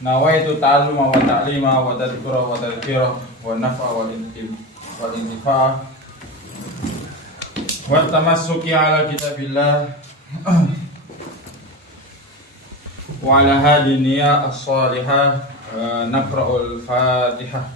nawaitu ta'alluma wa ta'lima wa tadhkura wa tadhkira wa naf'a wal intifa' wa tamassuki ala kitabillah wa ala hadhihi niyyah as-salihah. Naqra'ul Fatihah.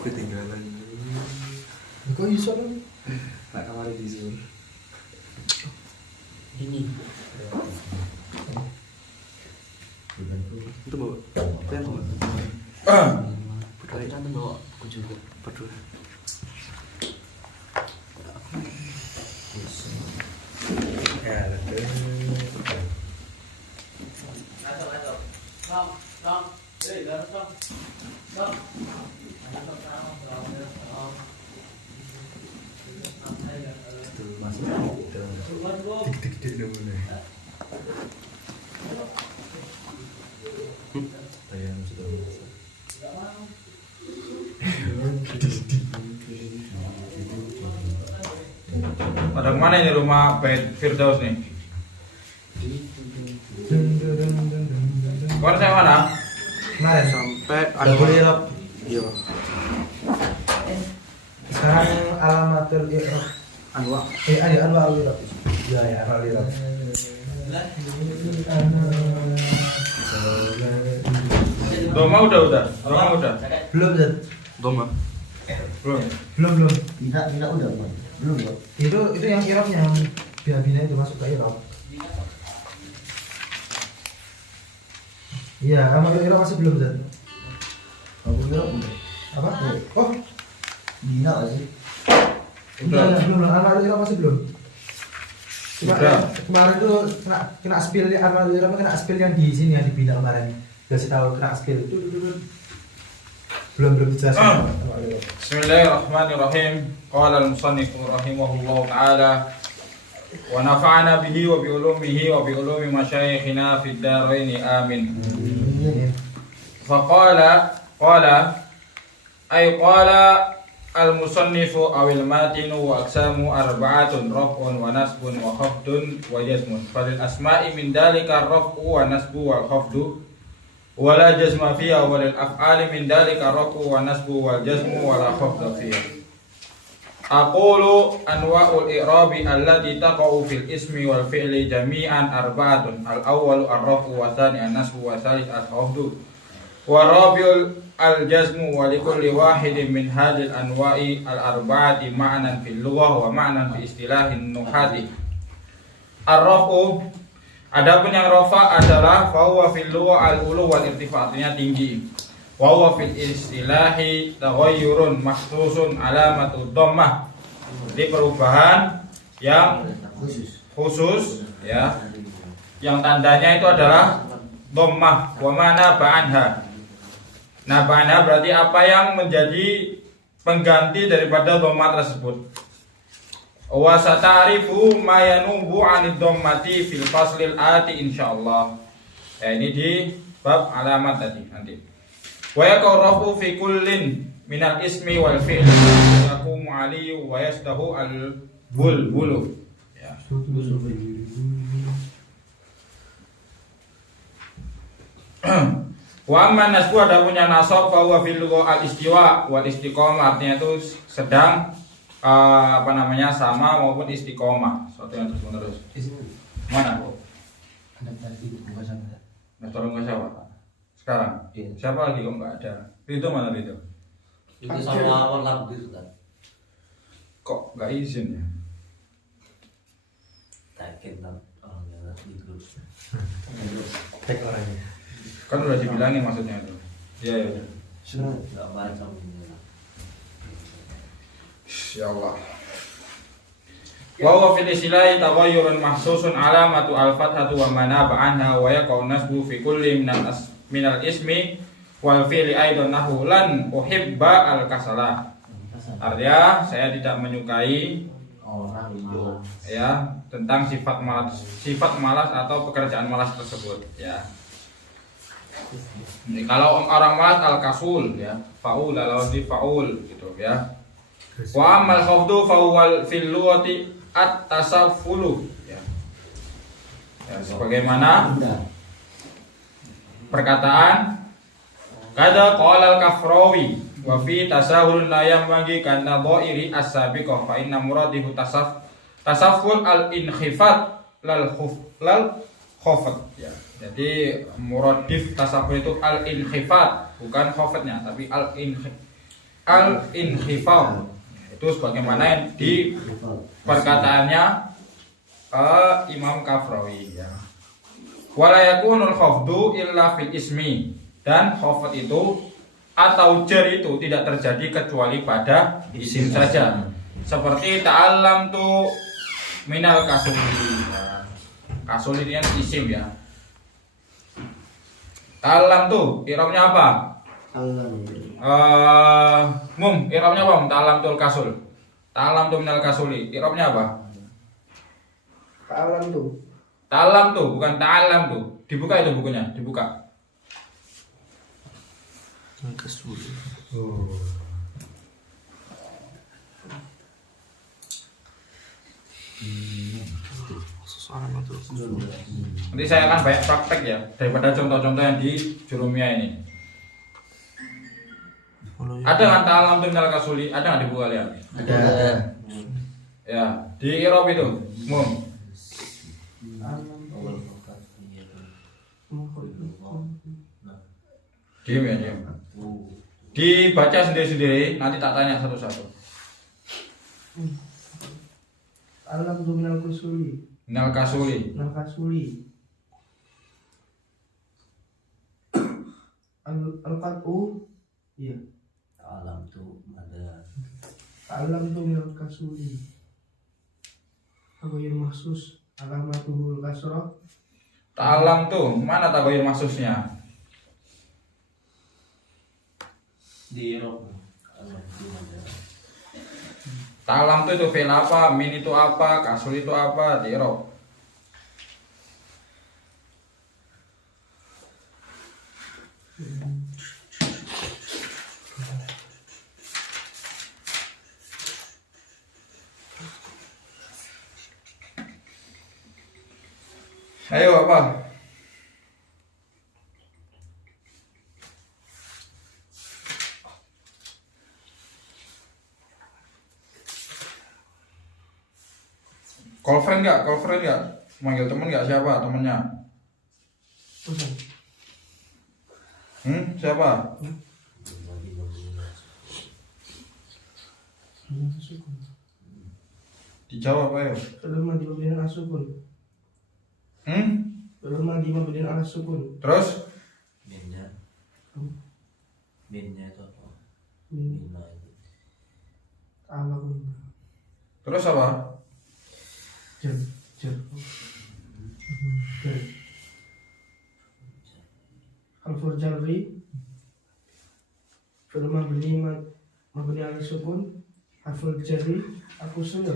Ketinggalan. Kok iso kan? Tak kamar di Zoom. Ini Itu bawa pen apa? kita tuh bawa aku juga Berdua. Ya, itu masuk dik dulu. Tayang sudah masuk. Pada kemana ini rumah Bait Firdaus nih? Kau saya mana? Kemarin Sampai udah boleh lap. Iya. Sekarang alamatul i'rab. Anwa. Ada anwa al-i'rab. Ya ya al-i'rab. Doma udah. Belum Zat. Doma. Belum. Belum. Tidak udah Bang. Belum ya? Itu yang i'rabnya yang bina itu masuk ke i'rab. Iya, amal i'rab masih belum Zat. Aku kira udah. Apa? Oh, Bina nggak sih? enggak, belum. Amal i'rab masih belum. Udah. Kemarin tuh kena spill amal i'rab kena spill yang di sini yang dibina kemarin. Kasih tahu kena spill. Belum dijelasin. Bismillahirrahmanirrahim. Qala al-musannif rahimahullahu ta'ala wa nafa'ana bihi wa bi ulumihi wa bi ulumi masyayikhina fid dharain amin. Faqala al-musannifu awil matinu wa aqsamu arba'atun raf'un wa nasbun wa khafdun wa jazmun. Falil asma'i min dalika raf'u wa nasbu wal khafdu wa la jazma fiha wa lil af'ali min dalika raf'u wa nasbu wal jazmu wa la khafda fiha. Aqulu anwa'ul i'rabi allati taqa'u fil ismi wal fi'li jami'an arba'atun. Al-awwalu ar-raf'u wa thani an-nasbu wa thalith al-khafdu wa rabi'ul al-jazmu wa likulli wahidin min hadhil anwa'i al-arba'ati ma'nan fil lughah wa ma'nan fi istilahin nuhati. Ar-raf'u, adapun yang rafa adalah fa huwa fil lughah al-ulu wal irtifa', artinya tinggi. Wa huwa fil istilahi taghayyurun mahsusun alamatu dhammah. Jadi perubahan yang khusus ya. Yang tandanya itu adalah dhammah wa mana ba'anha. Nah, ba'anha berarti apa yang menjadi pengganti daripada dhammah tersebut. Wa sata'rifu ma yanubu 'anid dhammati fil faslil ati insyaallah. Ya, ini di bab alamat tadi nanti. Wa yaqrafu fi kullin minal ismi wal fi'li yaqumu 'aliyu wa yasdahu al bulbulu. Ya. Wa amma nasbu, ada punya nasab fa huwa fil lugha al istiwa wal istiqamah, artinya itu sedang sama maupun istiqomah, suatu yang terus menerus. Mana kok? ada tadi bukan sama Tolong nggak siapa? Sekarang? Iya. Siapa lagi kok nggak ada? Itu mana itu? itu sama warna biru kan Kok nggak izin ya? takin orang yang itu Tek orangnya. Kan udah dibilangin maksudnya itu. Iya ya. sudah nggak bareng sama ini Ya Allah. Wa huwa fil istilahi taghayyurun mahsusun alamatu al-fathatu wa manaba anha wa yaqau nasbu fi kulli minal ismi wal fi'li aidan nahu lan uhibba al-kasala. Artinya saya tidak menyukai orang itu ya tentang sifat malas atau pekerjaan malas tersebut ya. Jadi, kalau orang malas al-kasul ya, faul lalu di faul gitu ya. Wa amal khawdu fawwal fil lughati at-tasaffulu ya. Ya, sebagaimana perkataan kada qala al-Kafrawi wa fi tasahul la yambagi kana dhairi as-sabiqah fa inna muradihu tasafful al-inkhifat lal khafat ya. Jadi muradif tasawuf itu al-inkhifat, bukan khafatnya, tapi al-inkhifat. Itu sebagaimana yang di perkataannya Imam Kafrawi ya. Wala yakunul khafdu illa fil ismi, dan khafat itu atau jar itu tidak terjadi kecuali pada isim saja. Seperti ta'allam tu minal kasuli ya. Kasul ini kan isim ya. Ta'allam tuh i'rabnya apa? I'rabnya apa? Ta'allam tul kasul. Ta'allam tuh minal kasuli. I'rabnya apa? Ta'allam tuh bukan ta'allam tuh. Dibuka itu bukunya, dibuka. Nanti saya akan banyak praktek ya daripada contoh-contoh yang di Jurumiyah ini. Ada kan ta'alam tu minal kasuli? Ada nggak di buku kalian? Ada. Ya, di i'rab itu. Diam ya, diam. Dibaca sendiri-sendiri, nanti tak tanya satu-satu. Alam tu minal kusuli. Minal kasuli. Minal kasuli. Al-qat'u. Iya. Alam tuh ada. Alam tu minal kasuli. Tagoyir mahsus. Alamatuhul kasrah. Ta'alam tuh, mana tagoyir mahsusnya? Di Eropa. Alam tuh ada. Ta'alam tuh itu fi'il apa, min itu apa, kasul itu apa, di i'rab. Ayo apa? Call friend nggak? Manggil temen nggak? Siapa temennya? Pesan. Siapa? Dijawab ayo. Belum mandi mabniun ala sukun. Belum mandi mabniun ala sukun. Terus? Minnya itu apa? Min Minna itu. alam. Terus apa? Jar. Jar. Harful jarri. Belum mabni ala sukun. Harful jarri. Aku sudah.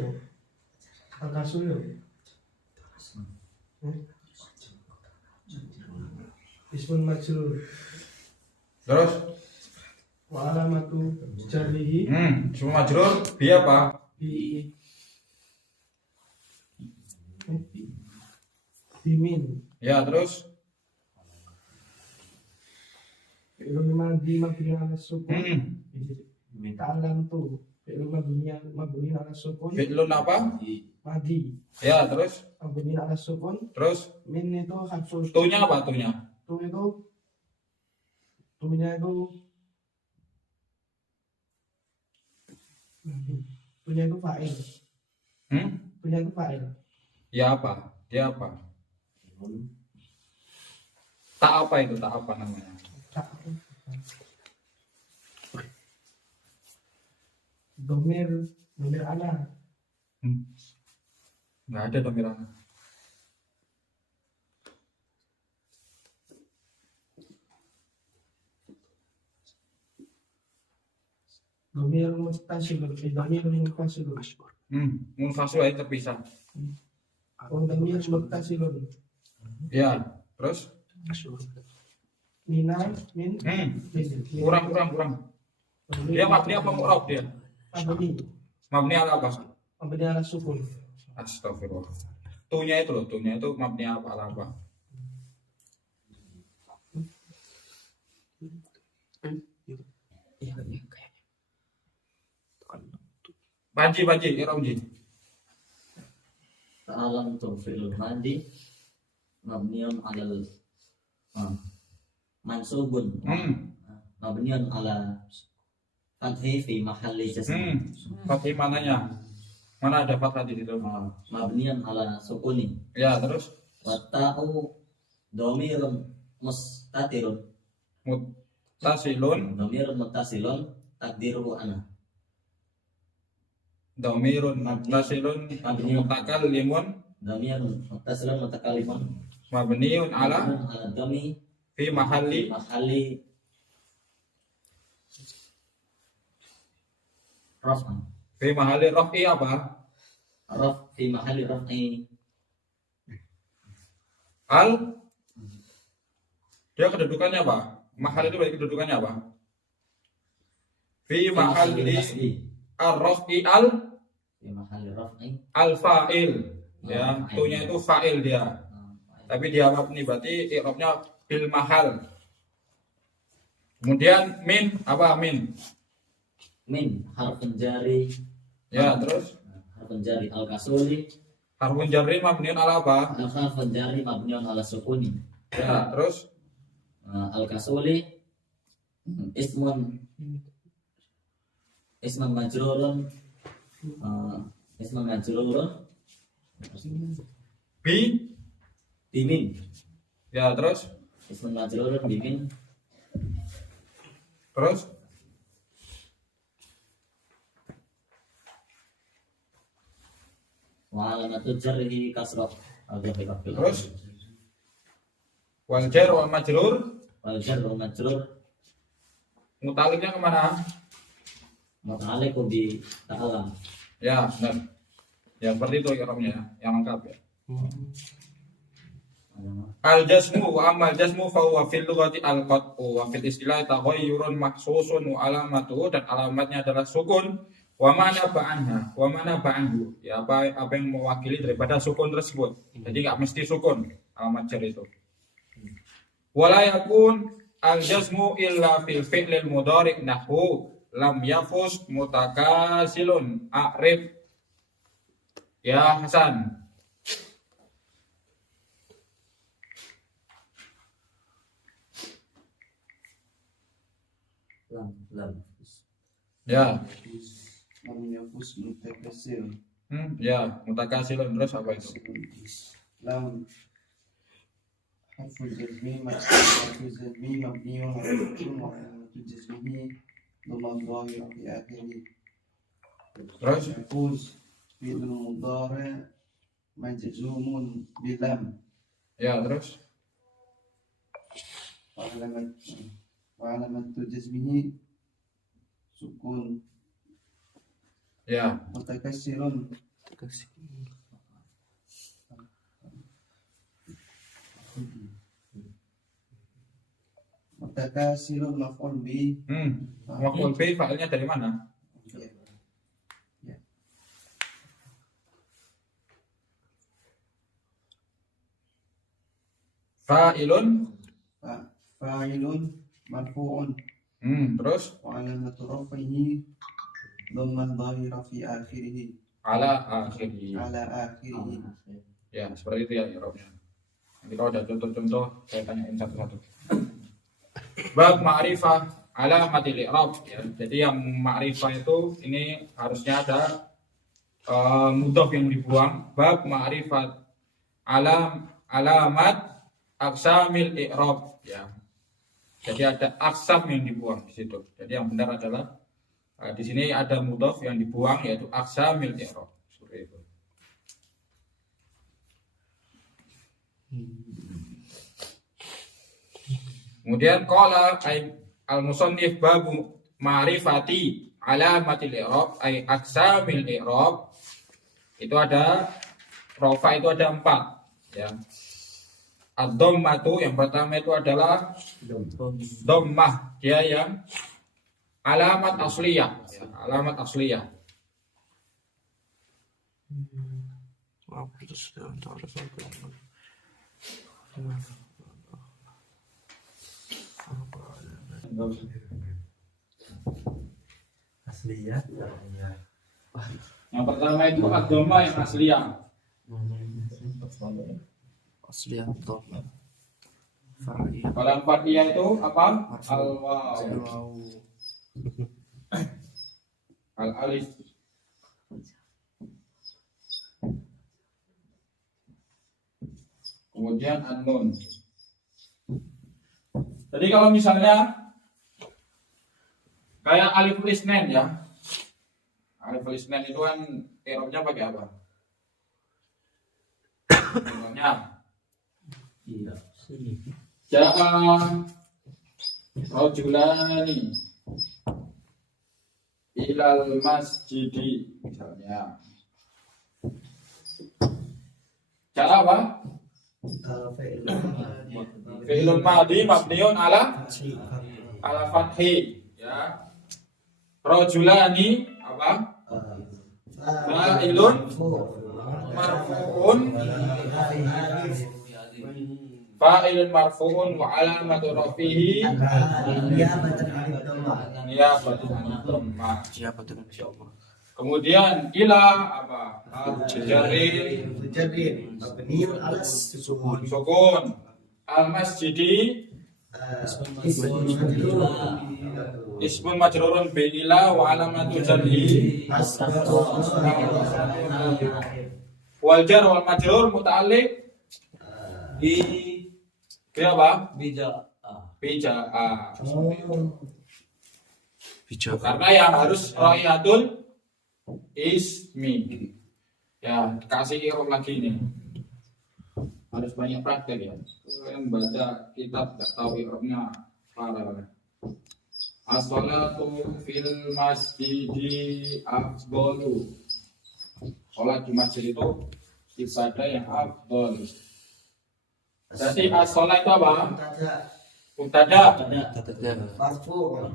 Al-kasul ya. Ismun majrur. Terus? Wa alamatu jarrihi Semua majrur bi apa? bimin. Ya, terus? Fi'lun madhi mabni ala sukun. Ta'alam tu. Fi'lun mabni ala sukun. Fi'lun apa? Madhi Ya, terus? mabni ala sukun. Terus? Min itu harful. Tunya apa tunya? Tunya itu fa'il. Tunya itu fa'il. Ya apa? Dia apa? Tak apa itu? Tak apa namanya? Domir ana. Nggak ada domir ana. Domir mustasil. Domir mustasil. Munfasil itu terpisah. Damir muttasilun. Ya, terus Mina min kurang. Dia mabni apa mu'rab dia? Mabni ala apa? Mabni ala sukun. Astagfirullah. Tunya itu mabni apa ala apa? Banji, Iramji. Ta'alamtu fi'lul madi mabniun alal mansubun mabniun ala fathi fi mahalli jasm. Fathih mananya? Mana ada fathah di situ? Mabniun ala sukuni. Ya, terus Wa ta'u dhamirun mustatirun. muttasilun, Dhamirun muttasilun takdiru ana. dhamirun muttasilun, mutakallimun, Dhamirun muttasilun mutakallimun mabniun ala mabniun ala dhami fi mahalli mahalli raf'an. fi mahalli raf'i apa? Fi mahalli raf'i Al dia kedudukannya apa? Mahal itu berarti kedudukannya apa? Fi mahalli ar-raf'i fi mahalli raf'i al-fa'il. Ya, tunya itu fa'il dia. Tapi dia mabni berarti i'rabnya bil mahal. Kemudian min apa min? min harfun jari Ya, terus harfun jari al-kasuli harfun jarri mabniun ala apa? harfun jari mabniun ala sukuni. Ya, terus Al-kasuli ismun majrurun bi bimin. ya, terus Ismun majrurun bimin terus wa alamatu jarrihi kasrah terus wal jar wal majrur wal jarru majrur mutaliknya kemana? muta'alliqu bi ta'alam. Ya, benar. Ya, seperti itu i'rabnya, yang lengkap ya. Al jasmu wa amal jasmu fa huwa fil lughati al qat'u wa fil istilah taghayyurun mahsusun wa alamatuhu, dan alamatnya adalah sukun. Wa mana ba'anhu, ya apa yang mewakili daripada sukun tersebut. Jadi enggak mesti sukun alamat jar itu. Wala yakun al jasmu illa fil fi'lil mudhari' nahwu lam yafus mutakasilun a'rif. Ya Hasan. Lam Ya. Lam yafus mutakasil. Ya, mutakasilun terus apa itu? Lam harful jazmi mabniun ala sukun wa alamatu jazmihi dhamma dhahira fi akhirih. Terus Yafuz fi'l mudhari' majzumun bilam ya, terus wa alamatu jazmihi sukun ya. mutakassirun mutakassirun maf'ul bi Maf'ul bi fa'ilnya dari mana? Fa'ilun. fa'ilun marfu'un Terus wa alamatu raf'ihi dhammah dhahira fi akhirih ala akhiri. Ya, seperti itu ya i'rabnya. Nanti kalau ada contoh-contoh saya tanyain satu-satu. Bab ma'rifah alamatil i'rab ya. Jadi yang ma'rifah itu ini harusnya ada mudhaf yang dibuang. Bab ma'rifat alamat aqsamil i'rab ya. Jadi ada aqsam yang dibuang di situ. Jadi yang benar adalah di sini ada mudhaf yang dibuang yaitu aqsamil i'rab. Seperti itu. Kemudian qala al-musannif babu ma'rifati alamatil i'rab ay aqsamil i'rab. Itu ada rofa itu ada 4 ya. Ad-dhammatu yang pertama itu adalah dhammah, dia yang alamat asliyah ya, alamat asliyah. Maaf, terus harus Asli ya. Yang pertama itu ad-dhammah yang asliyah. asli atau far'iyah. Kalau yang fardiyah itu apa? Al-waw, al-alif. Kemudian an-nun. Jadi kalau misalnya kayak alif isnain ya. Alif isnain itu kan i'rabnya pakai apa? Contohnya Iya. ja'a rajulani ilal masjidi misalnya. Ja'a apa? Fi'lun madhi mabniun ala fathi ya. Rajulani apa? Fa'ilun marfu'un fa'ilun marfu'un wa alamatu rafihi niyabatun anid dhammah. Siapa tuh insyaallah. Kemudian ila apa? Jarrin sukun al masjidi ismun majrurun bi ila wa alamatu jarhi wal jar wal majrur muta'alliq bi apa? Bija. Bija'a. Bicara. Karena yang harus ro'iyatul ismi. Ya, kasih irob lagi nih. Harus banyak praktek ya. Kalian baca kitab gak tahu irobnya parah. As-sholatu fil masjidi afdalu. Sholat di masjid itu ibadah yang afdal. Jadi as-sholat itu apa? Mubtada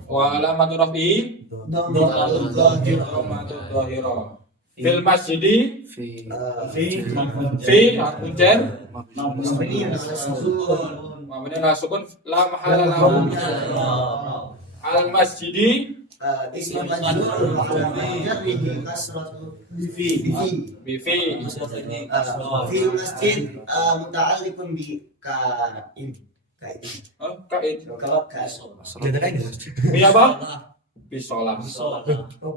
wa alamatu rafi dhammatul dhahira. Fil masjidi fi harfun jar mabni ala sukun la mahala lahu. Al masjidi bi fi kaid. Jadi kayak gitu. Bi apa? Bi sholat. Oh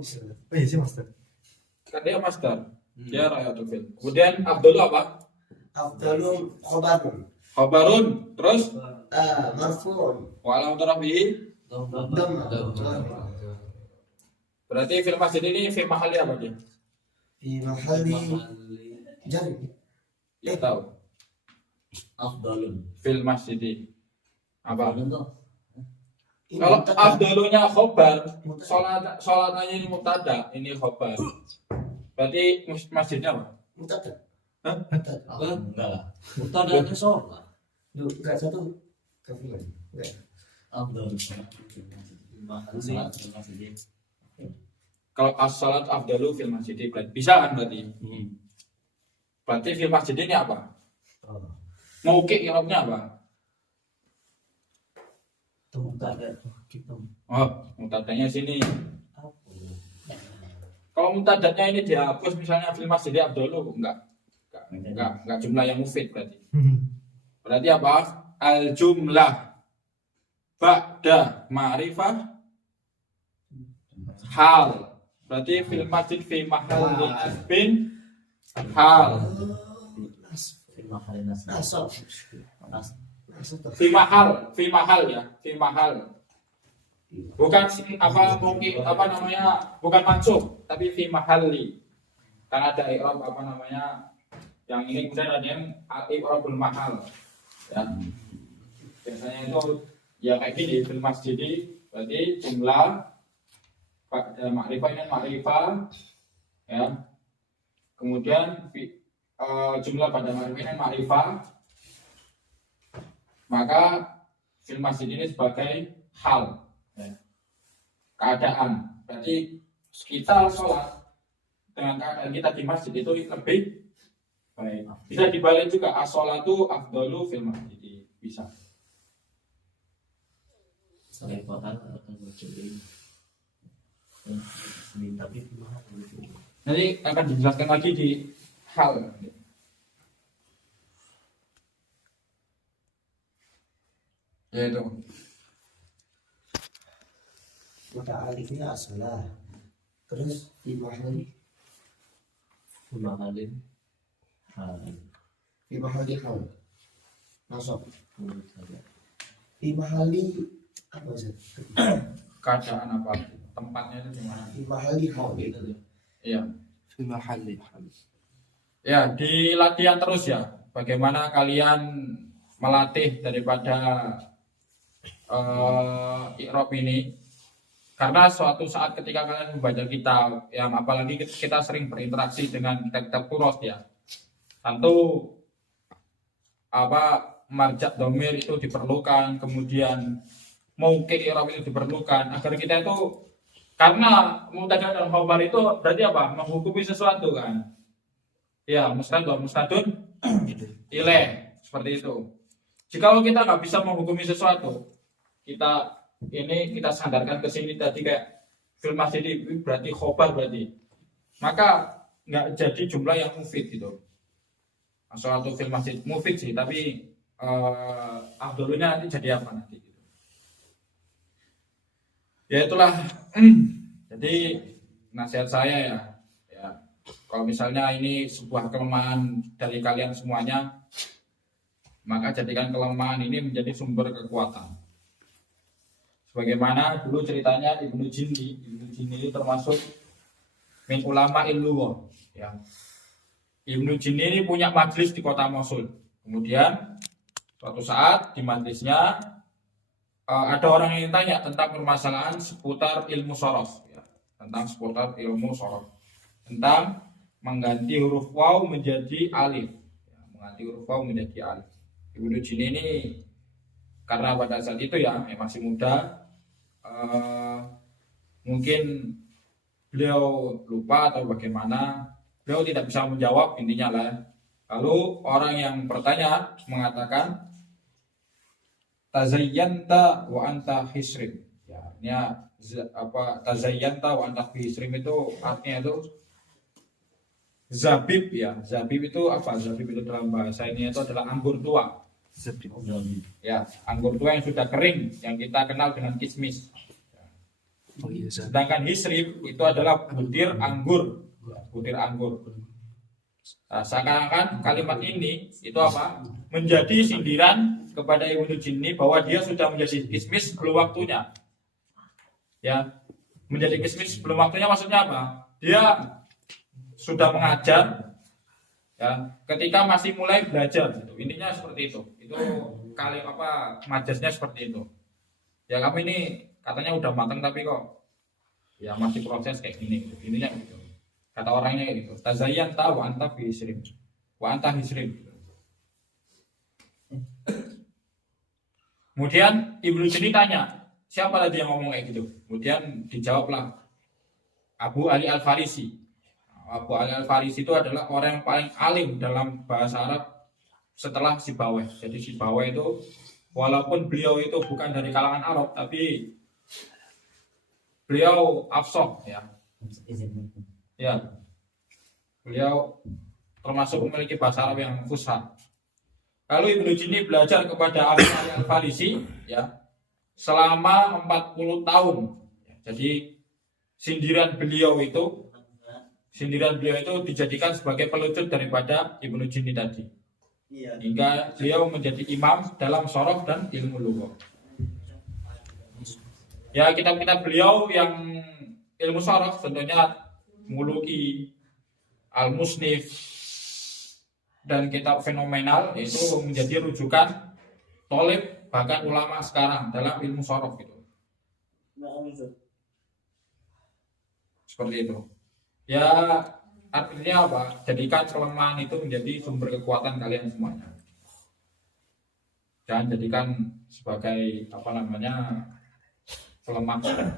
iya sih master. Kan dia master. Dia rayatul fil. Kemudian Abdul apa? Afdalum khobarun Khabarun. Terus marfu'un wa alamatu rafihi. dhamma Berarti fil masjid ini fi mahali apa dia? fi mahalli jari Ya tahu. Afdalun. Fil masjid apa? Contoh. Kalau afdalunya khobar, sholatnya ini mubtada, ini khobar. Berarti masjidnya apa? mutada Enggak lah. Mutada itu sholat. enggak satu kafilan enggak Afdalun. Salat masjid. Kalau as-salat afdalu fil masjid berarti bisa kan berarti? Berarti fil masjid ini apa? Mauqi i'rabnya apa? Mutada. Oh, mutadanya sini. Kalau mutadanya ini dihapus misalnya fil masjid afdalu enggak jumlah yang mufid berarti. Berarti apa? Al jumlah ba'da ma'rifah hal. Berarti fil masjid fi mahalli nasbin hal. nasab Fi mahal ya, fi mahal. Bukan apa mungkin apa namanya, bukan mansub, tapi fi mahalli. Karena ada i'rab apa namanya yang ini kemudian ada yang i'rabul mahal. Ya. Biasanya itu ya kayak gini fil masjidi berarti jumlah ma'rifah ini ma'rifah ya. Kemudian jumlah pada ini ma'rifah, maka fil masjid ini sebagai hal, ya, keadaan. Berarti kita sholat dengan keadaan kita di masjid itu lebih baik. Bisa dibalik juga, as-sholatu afdalu fil masjid, bisa. Selain kotan atau berjudi. Tapi Nanti akan dijelaskan lagi di hal. Yaitu Maka alifnya asalah. Terus di mahali mahalin di mahali hal. Nasab. Di mahali apa sih? keadaan apa, tempatnya itu di mana? Di mahali hal. Iya. في محل Ya, di latihan terus ya. Bagaimana kalian melatih daripada i'rab ini? Karena suatu saat ketika kalian membaca kitab, yang apalagi kita sering berinteraksi dengan kitab-kitab kuros ya, tentu marja domir itu diperlukan, kemudian mauqi i'rab itu diperlukan agar kita itu, karena mubtada dan khabar itu berarti apa? Menghukumi sesuatu kan? Ya, mustadun ilaih, seperti itu. Jikalau kita nggak bisa menghukumi sesuatu, kita sandarkan ke sini tadi kayak fil masjid berarti khobar berarti, maka nggak jadi jumlah yang mufid gitu. Suatu fil masjid mufid sih, tapi afdolunya nanti jadi apa nanti gitu. Ya itulah. Jadi nasihat saya ya, kalau misalnya ini sebuah kelemahan dari kalian semuanya, maka jadikan kelemahan ini menjadi sumber kekuatan. Sebagaimana dulu ceritanya Ibnu Jinni ini termasuk min ulama ilmu, ya. Ibnu Jinni ini punya majlis di kota Mosul. Kemudian suatu saat di majlisnya ada orang yang tanya tentang permasalahan seputar ilmu sorof, ya. Tentang seputar ilmu sorof, tentang mengganti huruf waw menjadi alif, ya, mengganti huruf waw menjadi alif. Ibnu Jinni ini karena pada saat itu ya masih muda, mungkin beliau lupa atau bagaimana, beliau tidak bisa menjawab intinya lah. Lalu orang yang bertanya mengatakan tazayyanta wa anta hisrim, ya, tazayyanta wa anta hisrim itu artinya itu zabib, ya. Zabib itu apa? Zabib itu dalam bahasa ini itu adalah anggur tua. Ya, anggur tua yang sudah kering, yang kita kenal dengan kismis. Sedangkan hisrib itu adalah butir anggur, butir anggur. Nah, seakan-akan kalimat ini itu apa? Menjadi sindiran kepada Ibnu Jinni bahwa dia sudah menjadi kismis sebelum waktunya. Ya, menjadi kismis sebelum waktunya maksudnya apa? Dia sudah mengajar, ya, ketika masih mulai belajar gitu. Intinya seperti itu. Itu majasnya seperti itu. Ya, kami ini katanya udah matang tapi kok ya masih proses kayak gini gitu. Intinya gitu. Kata orangnya kayak gitu. Tazayyanta wa anta hisrim. Wa anta hisrim. Kemudian Ibnu Jinni tanya, siapa tadi yang ngomong kayak gitu? Kemudian dijawablah Abu Ali Al-Farisi. Abu Ali Al-Farisi itu adalah orang yang paling alim dalam bahasa Arab setelah Sibawayh. Jadi Sibawayh itu walaupun beliau itu bukan dari kalangan Arab, tapi beliau afsah, ya. Ya. Beliau termasuk memiliki bahasa Arab yang fusha. Lalu Ibnu Jinni belajar kepada Abu Ali Al-Farisi, ya, selama 40 tahun. Jadi sindiran beliau itu dijadikan sebagai pelucut daripada Ibnu Jinni tadi. Hingga beliau menjadi imam dalam shorof dan ilmu lughah. Ya, kitab-kitab beliau yang ilmu shorof tentunya Muluki, Al-Musnif, dan kitab fenomenal itu menjadi rujukan tolib bahkan ulama sekarang dalam ilmu shorof itu. Seperti itu. Ya, artinya apa? Jadikan kelemahan itu menjadi sumber kekuatan kalian semuanya. Dan jadikan sebagai apa namanya kelemahan.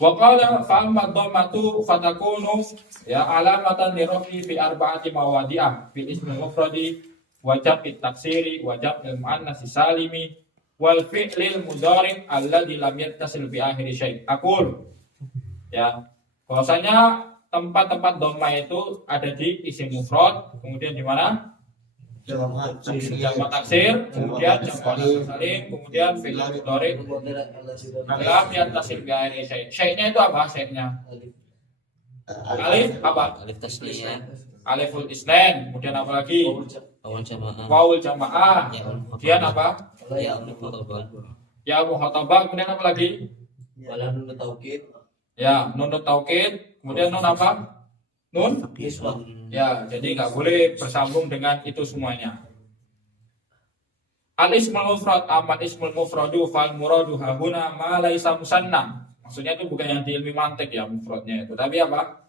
Wa qala fa amma dhammatu fatakunu ya alamatan li rafi fi arba'ati mawadi'ah fil ismi mufradi wa jam'i taksiri wa jam'il muannas salimi wal fi'lil mudhari' alladhi lam yattasil bi akhiri syai'. Aqul ya, bahwasanya tempat-tempat dhamma itu ada di isim mufrad, kemudian di mana? Jamak taksir, kemudian jamak salim, kemudian fi'il mudhari' lam yattasil bi akhiri syai'. Syai'-nya itu apa? Syai'-nya alif apa? Alif tasniyah, Aliful isnan, kemudian apa lagi? awal jamaah, Waul jamaah, kemudian apa? ya mukhatabah, Ya muhatabah, kemudian apa lagi? wala nun taukid, Ya nun taukid, kemudian nun apa? Nun? Ya, jadi nggak boleh bersambung dengan itu semuanya. Al ismul mufrad amal ismul mufradu fal muradu hahuna ma laisa musanna. Maksudnya itu bukan yang di ilmi mantik ya mufradnya itu, tapi apa?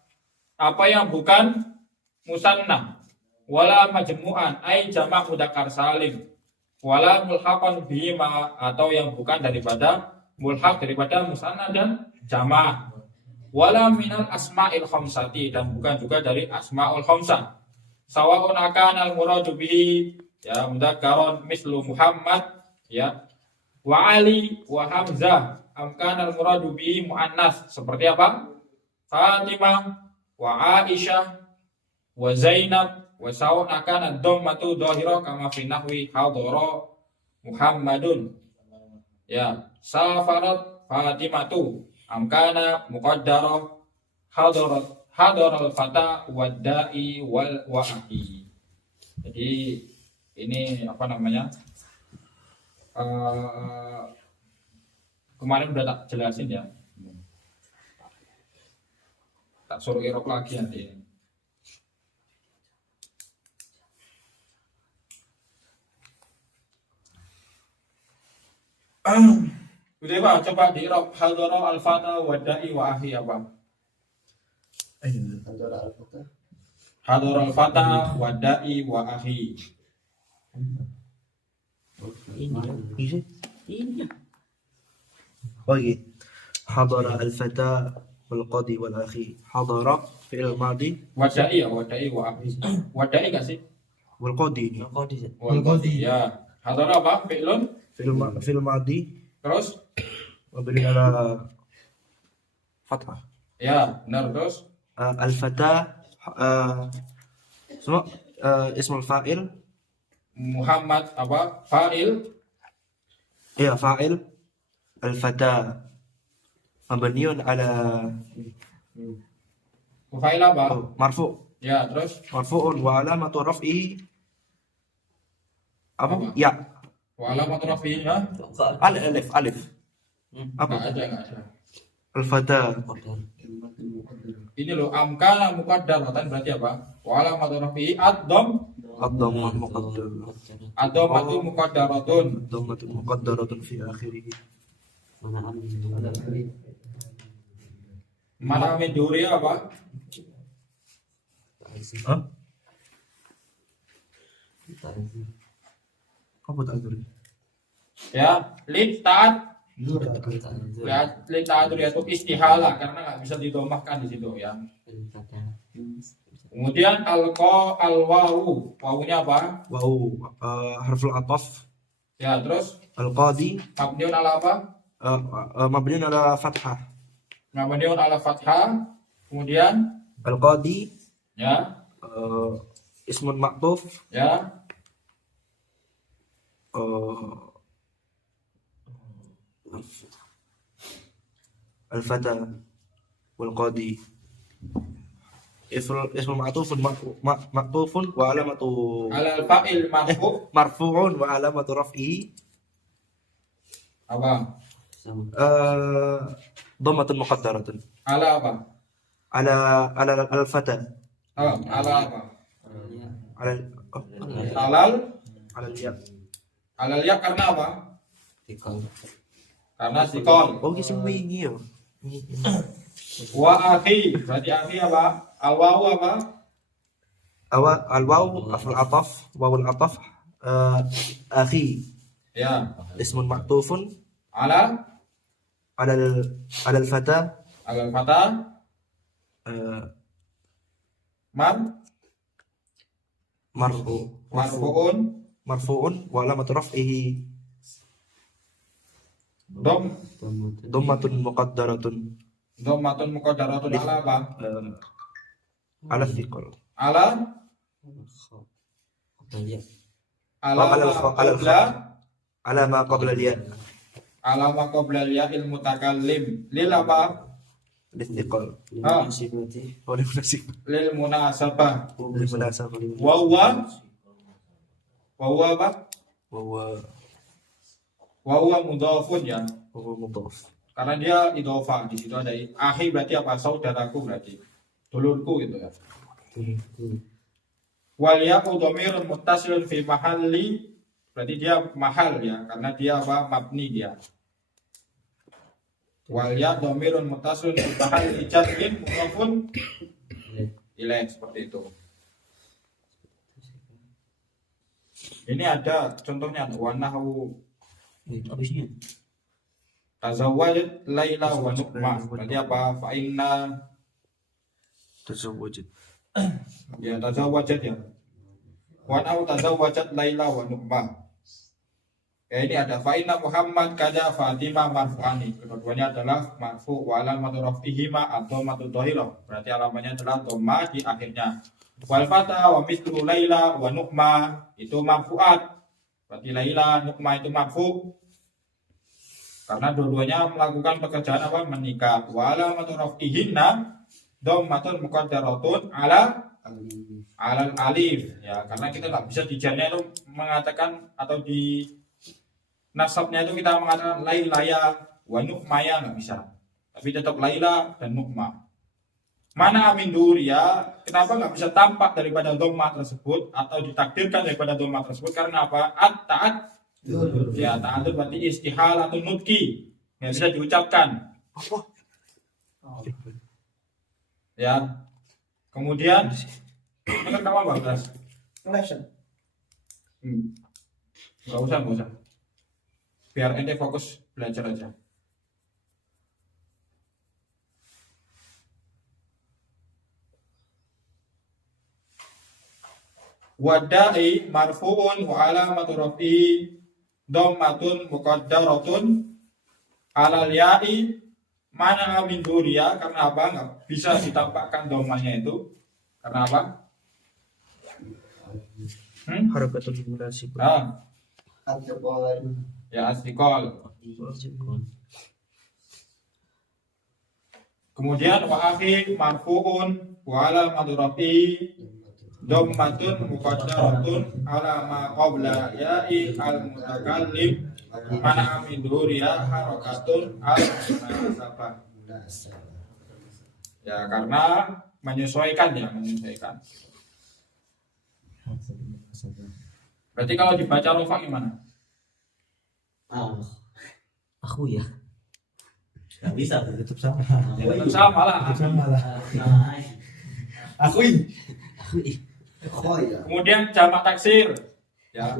Apa yang bukan musanna. Wala majmu'an ai jamak mudzakkar salim. Wala mulhaqan bima atau yang bukan daripada mulhaq daripada musanna dan jamak. Wala minal asma'il khamsati dan bukan juga dari asma'ul khamsah. Sawa'un akana al-muradu bihi ya mudzakarun mislu Muhammad ya wa Ali wa Hamzah am kana al-muradu bihi muannas seperti apa? Fatimah wa Aisyah wa Zainab wa sawa'un akana ad-dhammatu dhahira kama fi nahwi hadara Muhammadun ya safarat Fatimatu amkana muqaddara hadaral fata wadda'i wal wa'aki. Jadi ini apa namanya kemarin udah tak jelasin ya, tak suruh irok lagi nanti. Udah Pak, coba di Iraq hadara al-fata wada'i wa ahi apa? Hadara al-fata wada'i wa ahi. طيب حضر الفتى والقاضي والأخي حضر فعل الماضي Wada'i ya, wada'i wa ahi. Wada'i nggak sih? والقاضي Wada'i ya. Hadara apa? Fi'lun. فعل الماضي Terus? مبني على فتحة Ya, benar terus. الفتى اسم الفاعل Muhammad apa? Fa'il. هي فاعل الفتى مبني على Fa'il apa? مرفوع Ya, terus مرفوع وعلامة رفعه Apa? يا wa alamat rafi'i ya? ألف Enggak apa ada. الفتى Ini loh amkana muqaddaratan berarti apa? Wa alamat rafi'i ad-dham الضمة المقدرة ad-dhammatu muqaddaratun. الضمة المقدرة في آخره Mana min duri apa? ها؟ apa tak tahu Ya, li taat li taat itu istihala karena nggak bisa didomahkan di situ ya. Kemudian al-wawu, wawunya apa? واو حرف العطف Ya, terus القاضي mabniun ala apa? مبني على فتحة Mabniun ala fathah. Kemudian القاضي ya, اسم معطوف ya, الفتى والقاضي اسم معطوف معطوف وعلامة ala al-fa'il marfu مرفوع وعلامة رفعه apa? ضمة مقدرة Ala apa? على الفتى Oh, ala apa? على Alal على الياء alal ya karena apa? Tikal. Karena sikol. oh kisah wingi ya Wa akhi, berarti akhi apa? Al-wawu apa? Al-wawu ataf, wawul ataf akhi Ya. ismun ma'tufun Ala alal fata al-fatah marfu'un marfu'un wa alamatu raf'ihi dom dhammatun muqaddaratun dhammatun muqaddaratun ala apa? ala thiqal Ala ala ala qabla ala ma qabla liya ala ma qabla ya'il mutakallim lil apa? lithiqal Ah, wa li munasib lil munasabah li munasabah wa huwa apa? wa huwa Wa huwa mudhafun ya. mudhaf Karena dia idhofah, di situ ada akhi berarti apa? Saudaraku berarti. Dulurku gitu ya. Wal ya'u dhamirun muttasilun fi mahalli, berarti dia mahal ya, karena dia apa? Mabni dia. Wal ya' dhamirun muttasilun fi mahalli jarrin mudhafun ilaih, seperti itu. Ini ada contohnya wa nahwu tazawwajat Laila wa Nu'ma. Berarti apa? Fa inna tazawwajat ya tazawwajat ya. Wa nahwu tazawwajat Laila wa Nu'ma. Ya ini ada fa inna Muhammad kada Fatimah marfu'ani. Kedua-duanya adalah marfu' wa alamatu raf'ihima atau matu dhahirah. Berarti alamatnya adalah dhamma di akhirnya. Wal fata wa mithlu Laila wa Nu'ma itu marfu'at. Berarti Laila, Nu'ma itu marfu. Karena dua-duanya melakukan pekerjaan apa? Menikah. Wa alamatu raf'ihinna dhammatun muqaddaratun ala alif. Ya, karena kita nggak bisa dijarnya itu mengatakan atau di nasabnya itu kita mengatakan Lailaya wa Nu'maya, nggak bisa. Tapi tetap Laila dan Nu'ma. Mana amin duria? Kenapa nggak bisa tampak daripada dhamma tersebut atau ditakdirkan daripada dhamma tersebut? Karena apa? At-ta'at ya, ta'atur berarti istihalatun nutki, nggak bisa diucapkan. Ya. Kemudian ini kamu bagus. Nggak usah. Biar ente fokus belajar aja. Wadai marfu'un wa alamatu raf'i dhammatun muqaddaratun alal ya'i. Mana min duria? Karena apa? Nggak bisa ditampakkan dhammanya itu. Karena apa? harakatul munasib Ya asdiqol. Kemudian wa akhi marfu'un wa alamatu raf'i dhammatun muqaddaratun ala ma qabla ya'i al mutakallim mana min duria harakatun al munasabah. Ya karena menyesuaikan. Berarti kalau dibaca rofa gimana? Aku ya. Gak bisa. tetap sama Ya, tetap sama lah. akui Kemudian jamak taksir. Ya.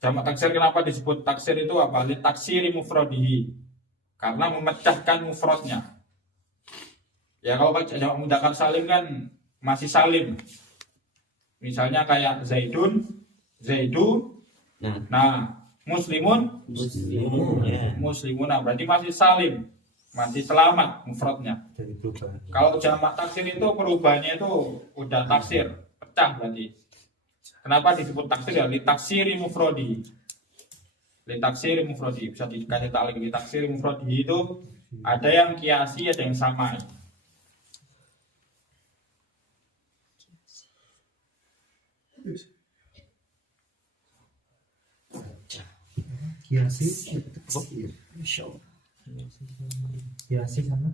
Jamak taksir kenapa disebut taksir itu apa? Li taksiri mufradihi. Karena memecahkan mufradnya. Ya kalau pakai jamak mudzakkar salim kan masih salim. Misalnya kayak Zaidun, Zaidu. Nah, Muslimun, Muslimuna. Berarti masih salim. Masih selamat mufradnya. dari perubahan Kalau jamak taksir itu perubahannya itu udah taksir, pecah berarti. Kenapa disebut taksir ya? Li taksiri mufradi. Li taksiri mufradi bisa dikasih ta'liq. Li taksiri mufradi itu ada yang kiasi, ada yang sama. kiasi kiasi sama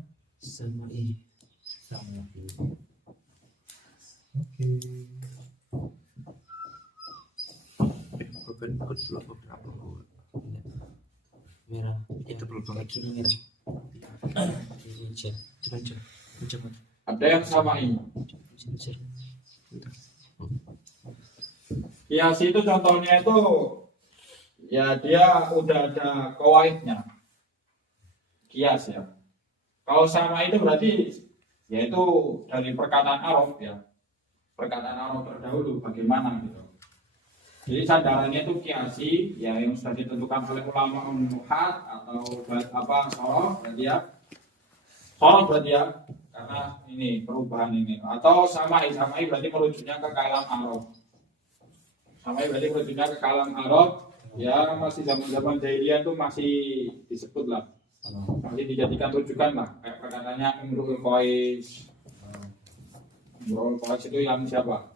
oke Merah. itu belum banget Kiri merah. Ini aja. aja ada yang samai. Kias itu contohnya itu ya dia udah ada kawaidnya. Kias ya. Kalau sama itu berarti yaitu dari perkataan Arab ya. Perkataan Arab terdahulu bagaimana gitu. Jadi sandarannya itu kiasi ya yang sudah ditentukan oleh ulama nuhat atau apa sorof berarti ya. Sorof berarti ya karena ini perubahan ini atau samai berarti merujuknya ke kalam Arab. Samai berarti merujuknya ke kalam Arab ya masih zaman jahiliyah itu masih disebut lah. Masih dijadikan rujukan lah kayak perkataannya Imrul Qais. Imrul Qais itu yang siapa?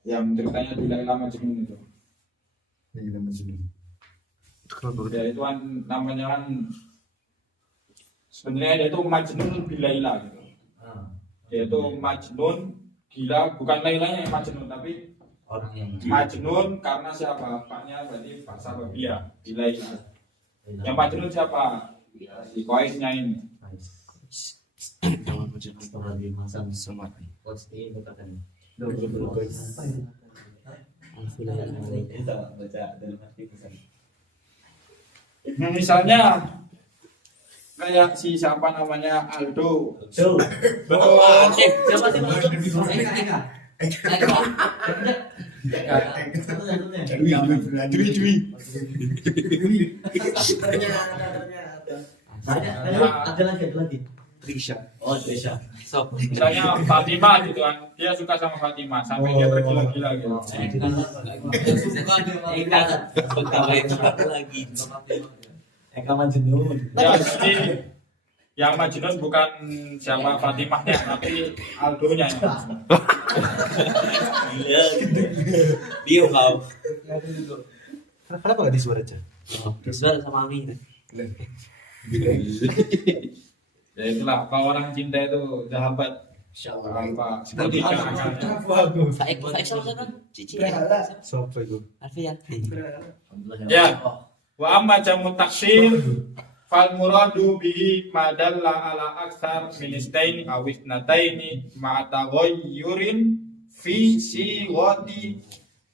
Yang ceritanya di Laila Majnun itu. Laila Majnun. Ya itu kan namanya kan sebenarnya dia itu Majnun bilaila gitu. Dia itu Majnun gila bukan Lailanya yang Majnun tapi Orang yang Majnun karena siapa? Bapaknya berarti bahasa Babia, Bilaila. Yang Majnun siapa? Si Qaisnya ini. jangan macam setelah di masa semat. Pasti berkatan. Kita baca dalam arti pesan. Nah, misalnya kayak si siapa namanya Aldo. Tuh. Oh, Siapa sih? Ada lagi. Trisha. Oh, Trisha. Sop. misalnya Fatimah gitu kan, dia suka sama Fatimah sampai dia bergila-gila gitu. Lagi. Eka Majnun. Ya, jadi yang Majnun bukan siapa Fatimahnya, tapi Aldonya ya. Iya. Dia kau. Kenapa nggak di suara aja? Suara sama Ami. Ya itulah, kalau orang cinta itu sahabat apa seperti Saik sama siapa? Cici. Siapa itu? Alfian. Ya. Wa amma jamu taksir fal muradu bihi madalla ala aksar min istain aw isnataini ma taghayyurin fi sighati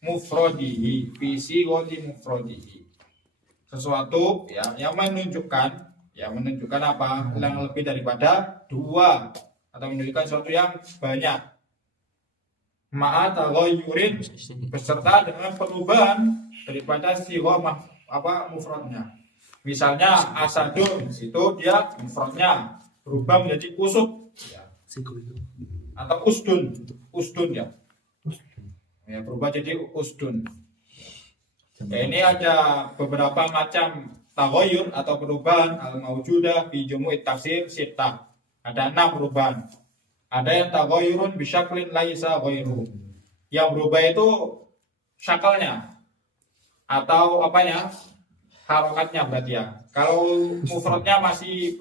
mufradihi sesuatu ya yang menunjukkan apa yang lebih daripada dua atau menunjukkan sesuatu yang banyak ma taghayyurin beserta dengan perubahan daripada sighah mufradnya. Misalnya asadun itu dia mufradnya berubah menjadi usud ya. Atau usdun ya. Ya berubah jadi usdun. Ya, ini ada beberapa macam taghayyur atau perubahan al-maujudah fi jumu'it tafsir sittah. Ada 6 perubahan. Ada yang taghayyurun bi syaklin laisa ghairu. Yang berubah itu syakalnya atau apanya? Harokatnya berarti ya. Kalau mufradnya masih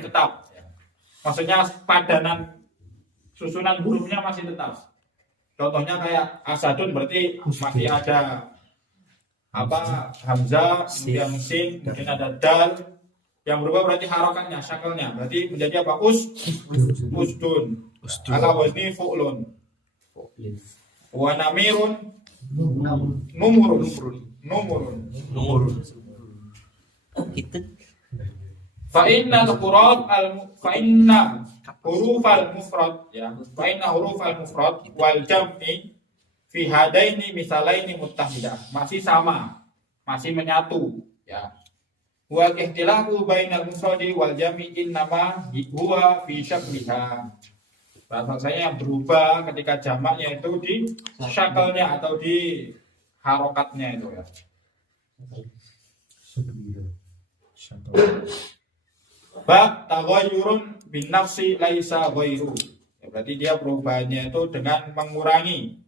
tetap. Ya. Maksudnya padanan susunan hurufnya masih tetap. Contohnya kayak asadun berarti masih ada apa hamzah, kemudian sin, mungkin ada dal. Yang berubah berarti harokatnya, syakalnya. Berarti menjadi apa? Usdun. Ala wazni fu'lun. Wa namirun numurun. Kita. Fa inna huruf al mufrad wal jam'i fi hadaini misalaini muttahidah masih sama, masih menyatu ya. Wal ihtilafu bainal mufradi wal jam'i innama huwa fi syakliha. Bahasanya yang berubah ketika jamaknya itu di syakalnya atau di harokatnya itu ya. Ba taghayyurun bin nafsi laisa ghairu. Ya, berarti dia perubahannya itu dengan mengurangi.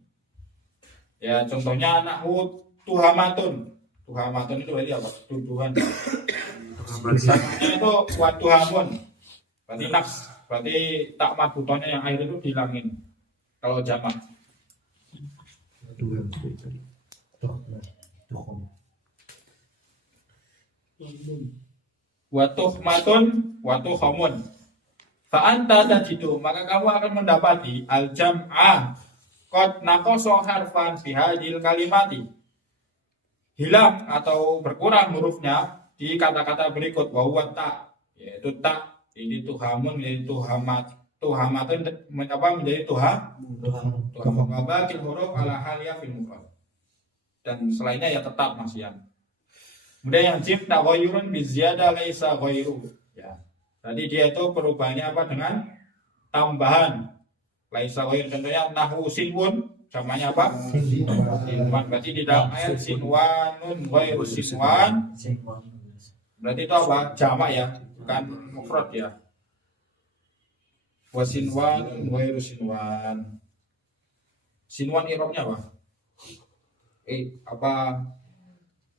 Ya contohnya nahwu tuhamatun. Tuhamatun itu berarti apa? Tuduhan. Tuhamatnya itu wa tuhamun. Berarti nafs. Berarti tak marbutonya yang akhir itu dihilangin. Kalau jamak. wa tuhmatun wa tuhamun. Fa anta tajidu, maka kamu akan mendapati al-jam'a qad naqasa harfan fi hadhil kalimati. Hilang atau berkurang hurufnya di kata-kata berikut, wa huwa ta, yaitu ta, ini tuhamun yaitu tuhamatun menjadi tuhamun wa baqil huruf ala haliya fil mufrad. Dan selainnya ya tetap masih yang. Kemudian yang jim taghayyurun bi ziyada laisa ghairu. Ya. Jadi dia itu perubahannya apa dengan tambahan. Laisa ghairu, contohnya nahu sinwun, samanya apa? Sinwan. Berarti di dalam ayat sinwanun ghairu sinwan. Berarti itu apa? Jamak ya, bukan mufrad ya. Wa sinwanun ghairu sinwan. Sinwan i'rabnya apa?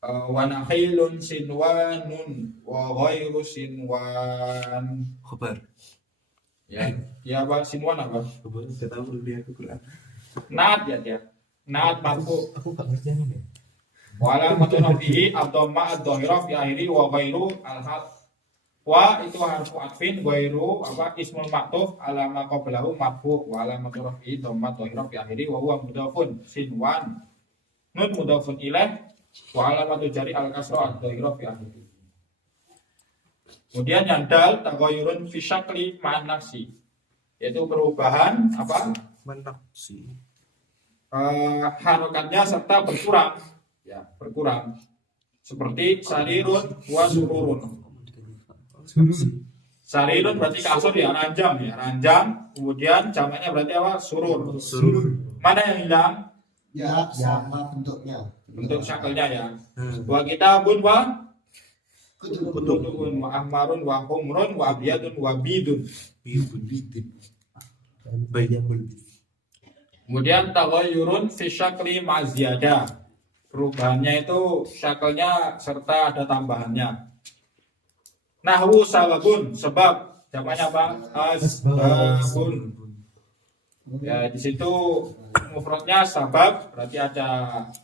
Wa nakhilun sinwanun wa ghairu sinwan. Khabar. Ya, ya apa sinwan apa? Khabar saya tahu lebih aku Quran. Naat ya dia. Naat marfu. Aku gak ngerti anu ya. Wa alamatu nafihi ad-dhamma ad-dhahira fi akhiri wa ghairu al-hal. Wa itu harfu atfin, ghairu apa ismul ma'tuf ala ma qablahu marfu wa alamatu rafi'i dhamma ad-dhahira fi akhiri wa huwa mudhafun sinwan. Nun mudhafun ilaih wa alamatu jari al-kasra ad-dhahira fi akhiri. Kemudian yang dal taghayyurun fi syakli ma'an nafsi, yaitu perubahan apa? Menaksi. Harokatnya serta berkurang, ya berkurang. Seperti sarirun wa sururun. Sarirun berarti kasur ya, ranjang. Kemudian jamaknya berarti apa? Surur. Mana yang hilang? Ya, sama bentuknya. Bentuk syakelnya ya. Wa kitabun wa Kutub. kutubun wa ahmarun wa humrun wa abyadun wa bidun. Bayamul. Kemudian taghayyurun fi syakli ma'ziyada. Perubahannya itu syakelnya serta ada tambahannya. Nahwu sababun, sebab jamaknya apa? Asbabun. Ya, di situ mufradnya sabab, berarti ada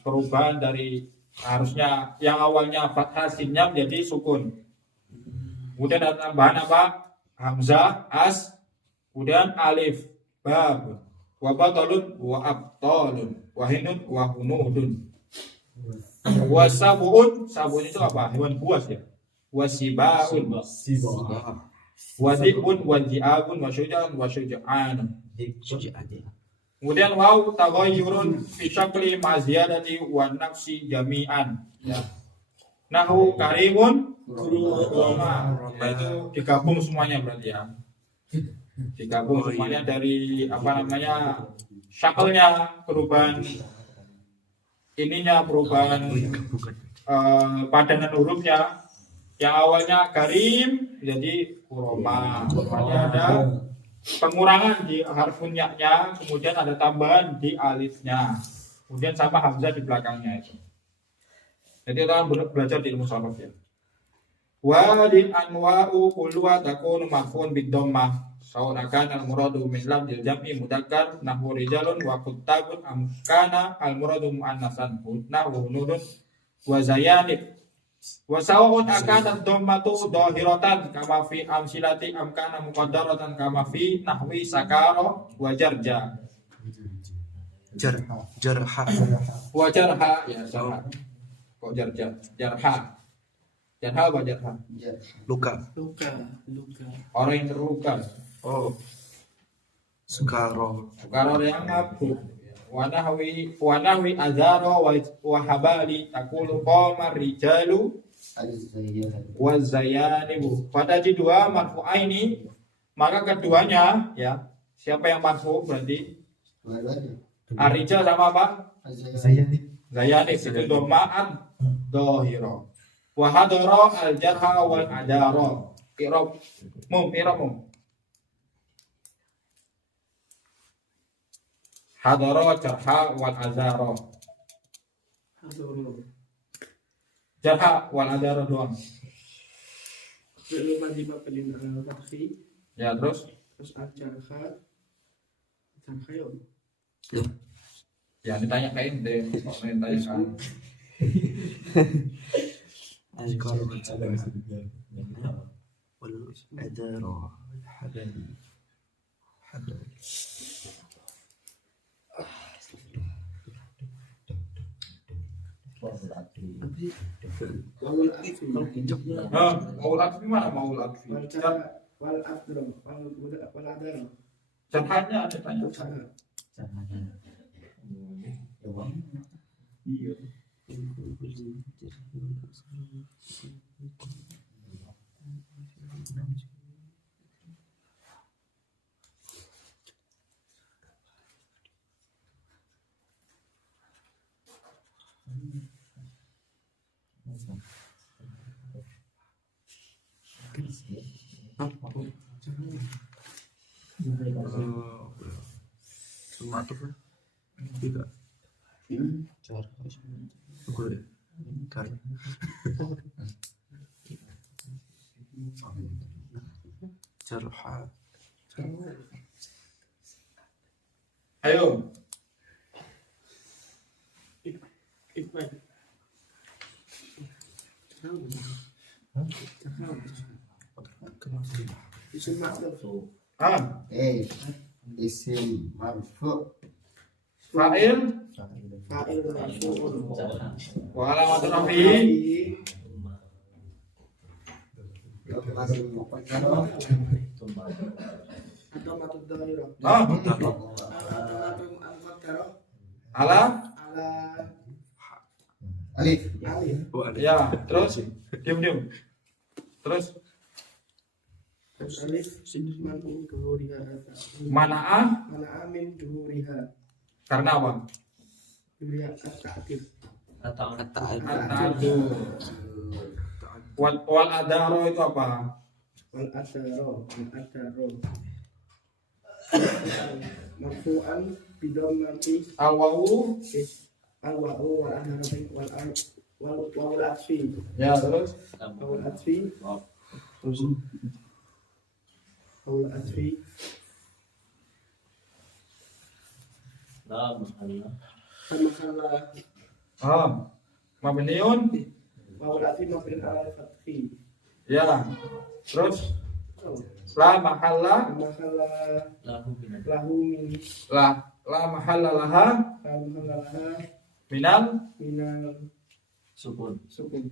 perubahan dari harusnya yang awalnya fathah sinnya menjadi sukun. Kemudian ada tambahan apa? Hamzah, as, kemudian alif, bab, wa batalun, wa abtalun, wa hinun, wa hunudun. Wa sabun, sabun itu apa? Hewan buas ya. Wa sibaun, wa dhibun, wa dhi'abun, wa syuja'un, wa syuja'an. Kemudian waw taghayyurun fi syakli ma'ziyadati wa nafsi jami'an. Ya. Nahu karimun kuruma. Nah, itu digabung semuanya berarti ya. Digabung semuanya dari apa namanya? Syakelnya, perubahan ininya, perubahan padangan hurufnya. Yang awalnya karim jadi kuroma. Kemudian ada pengurangan di harfunnya, kemudian ada tambahan di alifnya, kemudian sama hamzah di belakangnya itu. Jadi kita akan belajar di ilmu sharaf ya. Walil anwa'u kulluha takunu mahfun bid-dhammah sawakan al-muradu min lamdil jam'i mudzakkar nahwu rijalun wa kuttabun amkana al-muradu muannasan nahwu nurun wa zayanib. Wa sawun akan dhammatu dhahiratan kama fi amsilati amkana muqaddaratan kama fi nahwi sakara wa jarja. Jarha. Wa jarha ya jarha. Kok jarja? Jarha. Jarha wa jarha. Luka. Orang yang terluka. Oh. Sekaro. Sekara yang mabuk. Wa nahwi azara wa habali taqulu qama rijalu wa zayanibu. Pada dua marfu'aini, maka keduanya ya, siapa yang marfu berarti ar-rijal sama apa? Zayanib itu dhamma'an dhahira. Wa hadara al-jarha wal adara. I'rab mum. Hadara jarha wal azara. Jarha wal azara doang. Ya terus ya ditanya kain deh, kok ditanya kan. أذكار والأدار والحبل حبل Wal atfi. Maul atfi mana maul atfi? Wal cara. Wal adro. Wal adaro. Caranya ada tanya. Cara. Semua tuh tidak cara boleh karena jarha Ayo. Ikmal. Isim ma'ruf. Isim marfu Fa'il Fa'il marfu'un. wa alamat rafi'i masih muqaddar Atau matut dhairah. Betul. Ala Ala alif alif. ya, terus diam. Terus Alif man'un duhuriha. mana'ah Mana amin duhuriha. karena apa? Duhuriha at-ta'atif. At-ta'addu. Wal adaro itu apa? Wal adaro. Marfu'an bidammati Al-wawu al-wa'u wal adaro wal atfi. ya, terus Wal atfi. Wal atfi. Al-mahallah. mabniun Wal atfi maf'il ala fathi. ya. Terus la mahalla Al-mahallah lahu min la mahalla laha al-mahallah minal minal Sukun. sukun.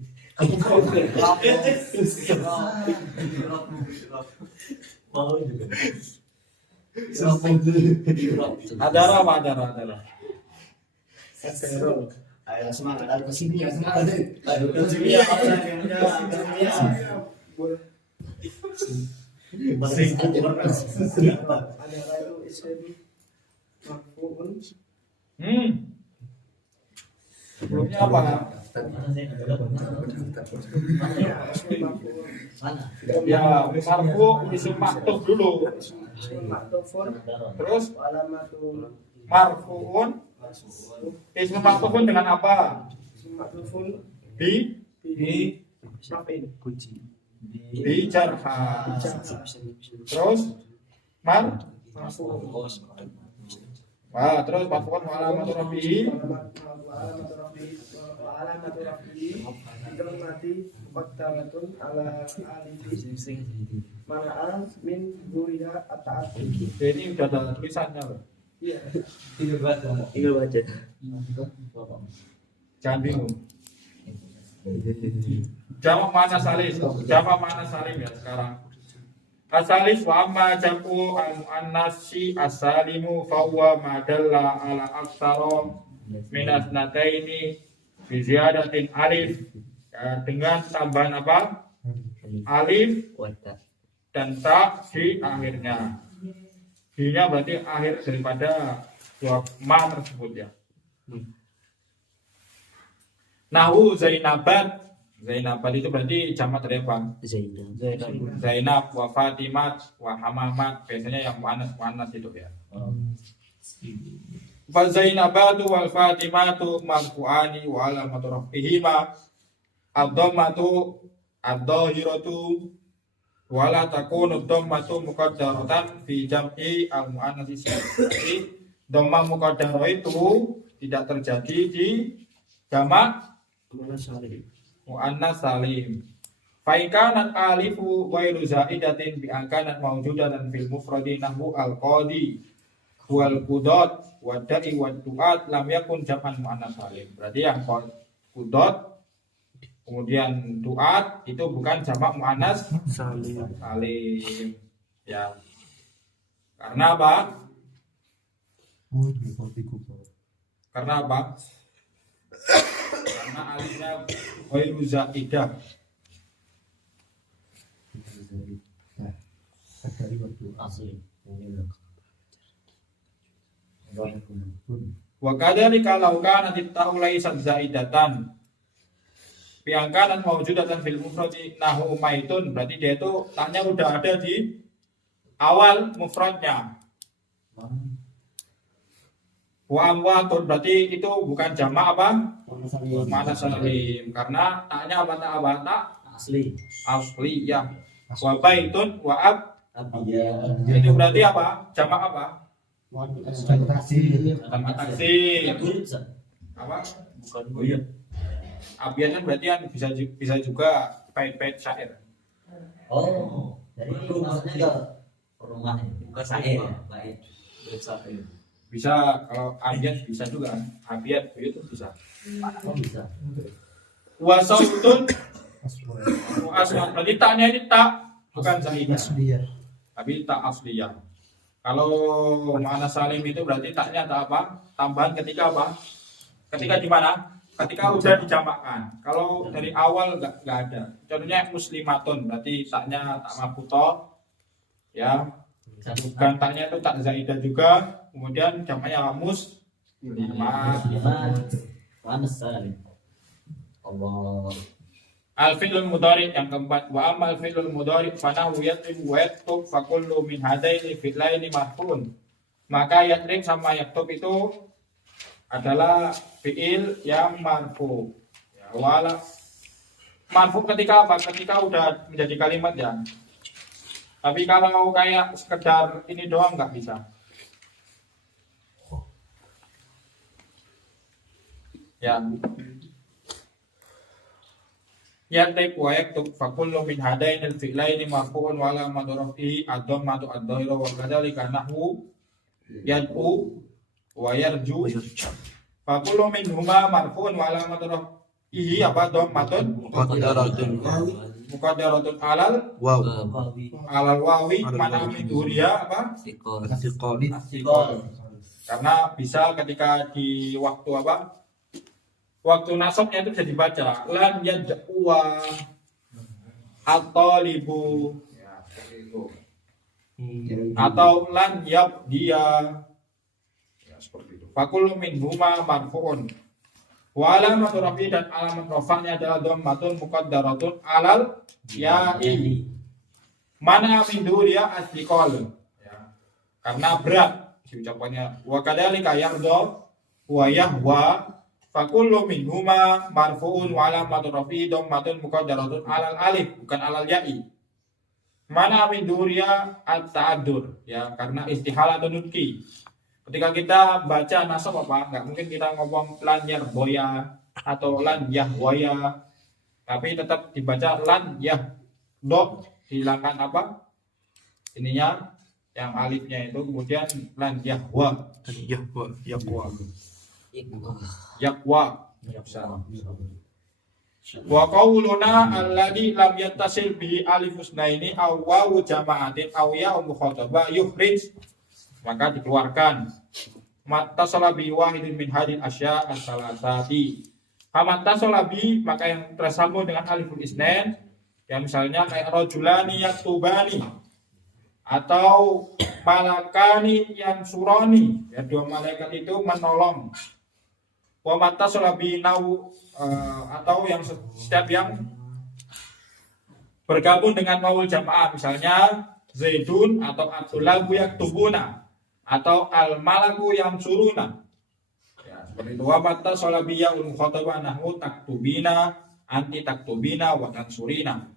Mau juga. adara apa adara? Asero. ayo semangat ayo kesini ya semangat Aduh, ya, Ada itu isim marfu'un. Sebelumnya apa? Ya, marfu isim maktub dulu. Maktufun. Terus Alamatul marfuun isim maktubun dengan apa? maktufun Bi maf'il. bi jarha. Terus mar wah, terus marfuun wa alamatu rafi'i Alamatul rafi'i idon mati muqaddamatun ala alifi mana'an min huriha at-ta'atif. ini udah ada tulisannya loh. Iya. Jangan bingung. Jamak mana salim ya sekarang. Asalis wa amma jam'u al-muannasi as-salimu fa huwa ma dalla ala aktsara min asnataini bi ziyadatin alif. Ya, dengan tambahan apa? Alif dan ta di akhirnya. Di-nya berarti akhir daripada dua ma tersebut ya. Nahu Zainabat itu berarti jamak dari apa? Zainab wa Fatimat wa Hamamat, biasanya yang muannas itu ya. Fa Zainabatu wal Fatimatu marfu'ani wa alamatu raf'ihima ad-dhammatu ad-dhahiratu wa la takunu ad-dhammatu muqaddaratan fi jam'i al-muannats salim. Dhammah muqaddarah itu tidak terjadi di jamak muannas salim. Fa in kanat alifu ghairu zaidatin bi ankanat mawjudatan fil mufradi nahwu al-qadi wal qudat wa da'i wa du'at lam yakun jam'an muannas salim. Berarti yang qudat kemudian du'at itu bukan jamak muannas salim. salim. Ya. Karena apa? Karena apa? Karena alifnya ghairu zaidah. Asli. Wa kadzalika law kanat at-ta'u laysat zaidatan bi angkanan mawjudatan fil mufradi nahu maitun, berarti dia itu taknya udah ada di awal mufradnya. Wa amwatun, berarti itu bukan jamak apa? Muannas salim, karena taknya apa tak apa tak Asli. asli ya. Wa baitun wa ab, Iya. itu berarti apa? Jamak apa? taksir. Jamak taksir. Iya. Apa? Bukan buyut. Abiyat kan berarti kan bisa juga bait-bait syair. Oh, jadi itu maksudnya ke rumah ya, bukan saya ya, baik. Bisa kalau abiyat bisa juga. Abiyat itu bisa. Oh bisa. Wasautun asma, berarti taknya ini tak bukan zaidah, Asbiyah. tapi tak asliyah. Kalau muannas salim itu berarti taknya tak apa? Tambahan ketika apa? Ketika di mana? Ketika udah dijamakkan. Kalau dari awal nggak ada. Contohnya muslimatun, berarti taknya tak marfuthah, ya. Bukan taknya itu tak zaidah juga. Kemudian jamaknya muslimat. Panas sekali. Allah. Al-fi'lul mudhari yang keempat, wa amal fi'lul mudhari fanahu yatrib wa yaktub fa kullu min hadaini fi'laini marfu'un. Maka yatrib sama yaktub itu adalah fi'il yang marfu. Ya, wala marfu ketika apa? Ketika udah menjadi kalimat ya. Tapi kalau kayak sekedar ini doang nggak bisa. Ya. Yatrib wa yaktub fa kullu min hadainil fi'laini marfu'un wa alamatu raf'ihi ad-dhammatu ad-dhahira wa kadzalika nahwu yad'u wa yarju fa kullu minhuma marfu'un wa alamatu raf'ihi apa dhammatun muqaddaratun alal Wow. wawi mana min duriya apa Istiqol. karena bisa ketika di waktu apa? Waktu nasabnya itu bisa dibaca lan yad'uwa at-talibu ya, seperti itu. Atau lan yabdiya ya, seperti itu. Fakul min huma marfu'un wa alamatu rafi dan alamat rafa'nya adalah dhammatun muqaddaratun alal ya'i mana min duriya asliqal ya. Karena berat diucapannya wa kadzalika yarda wa yahwa fakullu minhuma marfu'un wa alamatu rafi'i dhammatun muqaddaratun alal alif bukan alal ya'i. Mana min duriya at-ta'addur ya karena istihalatun nutqi. Ketika kita baca nasab apa enggak mungkin kita ngomong lan yarboya atau lan yahwaya tapi tetap dibaca lan yahdo dihilangkan apa? Ininya yang alifnya itu kemudian lan yahwa Yaqwa. yakwa bisa. Wa qauluna alladhi lam yattasil bihi alif husnaini aw wawu jama'atin aw ya'u mukhatabah yukhrij maka dikeluarkan mattasala bi wahidin min hadil asya as-salasati. Famattasala bi maka yang tersambung dengan aliful isnain yang misalnya kayak rajulani yaktubani atau malakani yang surani ya dua malaikat itu menolong. Wa mattasala bi nau atau yang setiap yang bergabung dengan waul jamaah misalnya Zaidun atau Abdullah yaktubuna atau al malaku yang suruna ya seperti itu. Wa mattasala bi yaul mukhatabah nahwu taktubina anti taktubina wa tansurina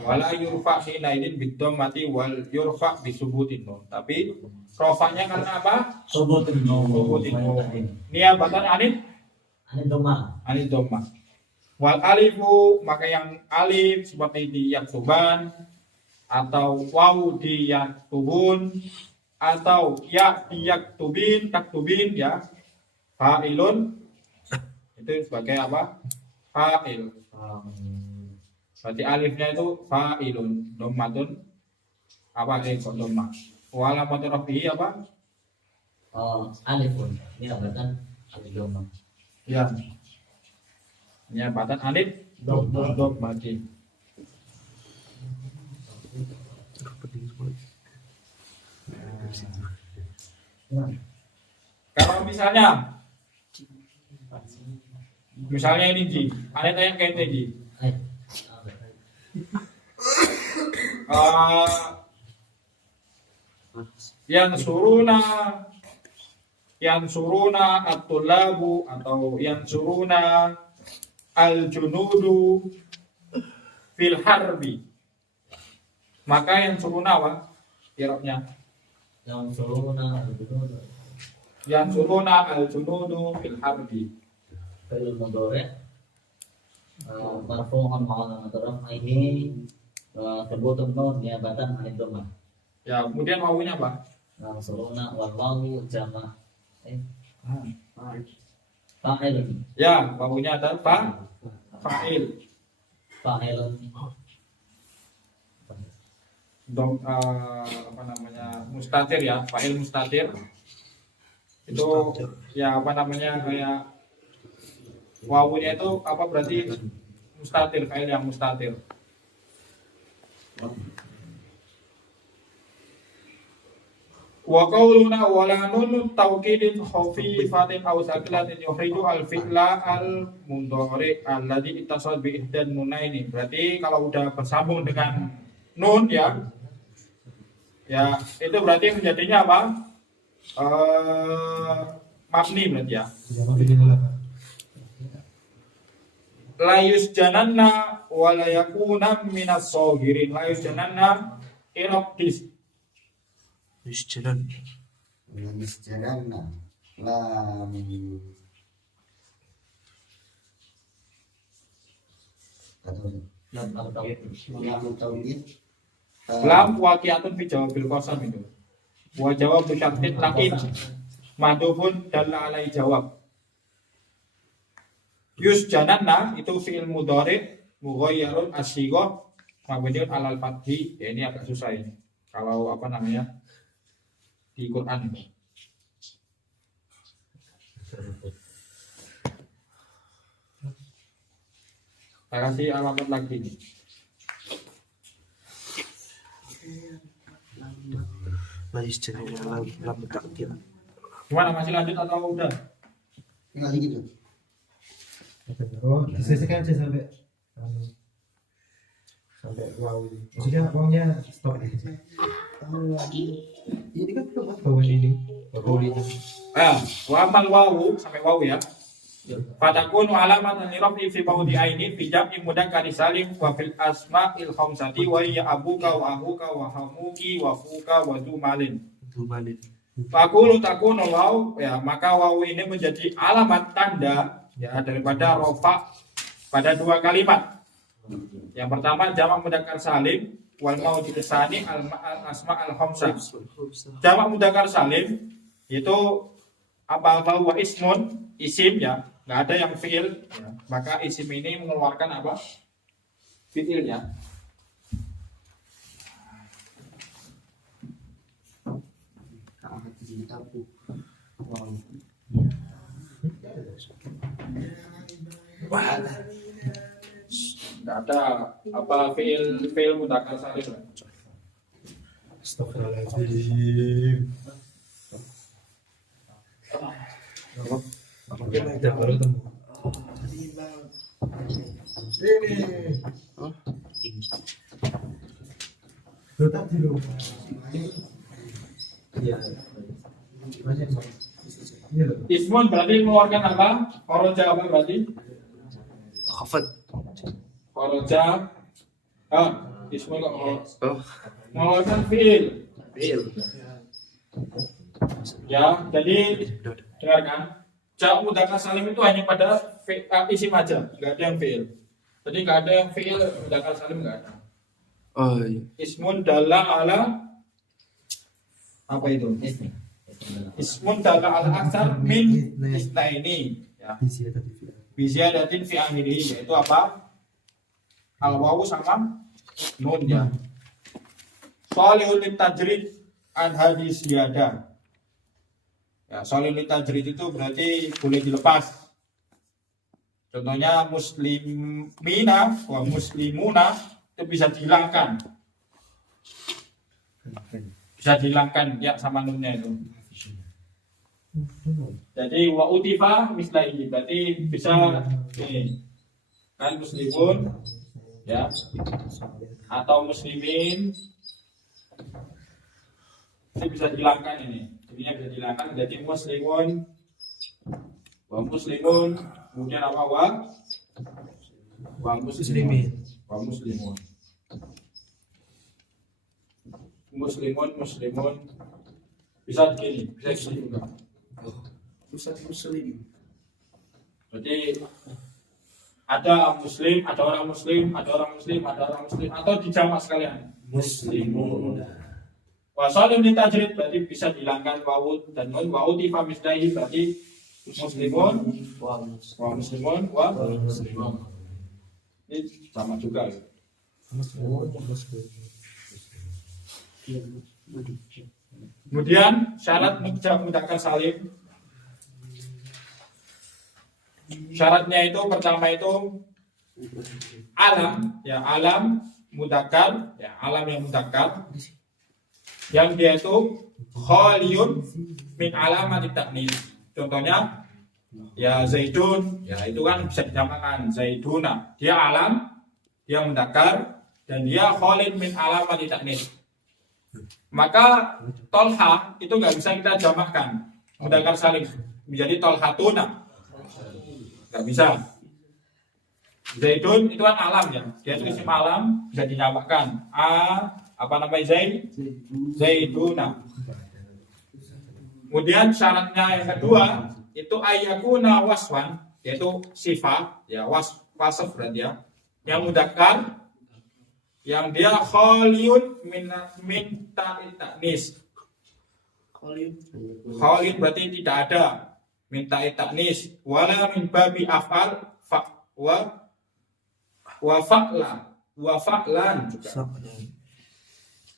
wala yurfa hina idin bidhammati wal yurfa bisubutin nun tapi rofanya karena apa? Subutin nun niabatan anit Anit doma. anit dhamma Wal alifu, maka yang alif seperti di yaktuban, atau wawu di yaktubun, atau ya di yaktubin, taktubin ya, fa'ilun, itu sebagai apa? Fa'il. Berarti alifnya itu fa'ilun, dhammatun, apa kok dhamma. Wa alamatu rafihi apa? Alifun. Ini tambahkan alif dhamma. Ya. Ini batan alif dhammati. Kalau misalnya ini Ji, ada yang kayak ini Ji. Yang suruna at-tulabu atau yang suruna al-junudu fil harbi. Maka yang suruna apa? Irabnya. Yang suruna Yang suruna al-junudu fil harbi. fil mudhari' marfu'un ma'al raf'ihi sebutun nun niabatan alif dhamma. Ya, kemudian wawunya apa? Yang suruna wal wawu jama' fa'ilun. Ya, wawunya adalah fa'il. Fa'ilun. Apa namanya? Mustatir ya, fa'il mustatir. Itu ya apa namanya kayak wawunya itu apa berarti mustatir, fa'il yang mustatir. Wa qauluna wala nun tawkidin khafifatin aw sakilatin yuhriju al-fi'la al-mudhari alladhi ittasal bi ihdan nunaini. Berarti kalau udah bersambung dengan nun ya itu berarti menjadinya apa? Mabni berarti ya. La yusjananna wa la yakuna minas sagirin. La yusjananna iraqdis. Isjalan. Misjalanna lam lam tauhid Lam waqi'atun fi jawabil qasam itu. Wa jawab syartin lakin madhufun dalla alai jawab. Yusjananna itu fi'il mudhari mughayyarun as-sighah mabniun alal fathi. Ya, ini agak susah ini. Kalau apa namanya? Di Quran ini. Saya kasih alamat lagi nih. La isjalan lam takdir. Gimana, masih lanjut atau udah? tinggal gitu. Oh, diselesaikan aja sampai wow. Maksudnya uangnya stop aja. Ini kan belum bawah ini. Bawah ini. Wa amal wawu sampai wawu ya. Fatakunu alamat al-rafi fi bawdi aini fi jam'i mudzakkar salim wa fil asma'il khamsati wa hiya abuka wa ahuka wa hamuki wa fuka wa dumalin. Dumalin. Fakulu takunu waw ya, maka wawu ini menjadi alamat tanda ya daripada rofa pada dua kalimat. Yang pertama jamak mudzakkar salim wal maudi tsani al asma al khamsah. Jamak mudzakkar salim itu apa bahwa ismun isim ya, nggak ada yang fiil ya. Maka isim ini mengeluarkan apa? Fiilnya. Nggak ada apa fiil mudzakkar salim. Astagfirullahaladzim. Mungkin aja baru temu. Ini. Lu tak di rumah. Iya. Ini loh. Ismun berarti mengeluarkan apa? Kharaja apa berarti? Khafad. Kharaja. Ismun kok Oh, mengeluarkan fiil. fi'il. Ya, jadi dengarkan. Jamak mudzakkar salim itu hanya pada isim aja, nggak ada yang fi'il. Jadi nggak ada yang fi'il mudzakkar salim, nggak ada. Oh iya. Ismun dalla ala apa itu? Ismi. Ismun dalla ala aksar min isnaini. Ya. Isi tadi fi'il. Biziyadatin fi akhirih, yaitu apa? Al wawu sama nun ya. Shalihul litajrid an hadis ziyada. Ya, shalihul litajrid itu berarti boleh dilepas. Contohnya muslimina wa muslimuna itu bisa dihilangkan. Bisa dihilangkan ya sama nunnya itu. Jadi wa utifa mislahi berarti bisa ini kan muslimun ya atau muslimin ini bisa dihilangkan ini. Jadinya bisa dihilangkan jadi muslimun wa muslimun kemudian apa wa muslimin wa muslimun muslimun bisa begini bisa gini juga. Pusat muslim. Jadi ada muslim, ada orang muslim, ada orang muslim, ada orang muslim atau dijamak sekalian. Muslimun. Wasalim litajrid berarti bisa dihilangkan wawu dan nun. Wawu tifa misdahi berarti muslimun wa muslimun wa muslimun. Ini sama juga. Ya. Kemudian syarat mudzakkar salim. Syaratnya itu pertama itu alam ya alam mudzakkar ya alam yang mudzakkar yang dia itu khaliyun min alamat taknis. Contohnya ya zaidun ya itu kan bisa dijamakkan zaiduna. Dia alam, dia mudzakkar dan dia khalid min alamat taknis. Maka tolha itu nggak bisa kita jamakkan mudzakkar salim menjadi tolhatuna. Nggak bisa. Zaidun itu kan alam ya. Dia itu isim alam bisa dinamakan. Apa namanya Zaiduna. Kemudian syaratnya yang kedua itu ayyakuna waswan yaitu sifat ya wasf berarti ya. Yang mudzakkar yang dia khaliyun min ta'nis. Khalid berarti tidak ada. Minta taknis wala min babi afal fa wa fa'lan juga.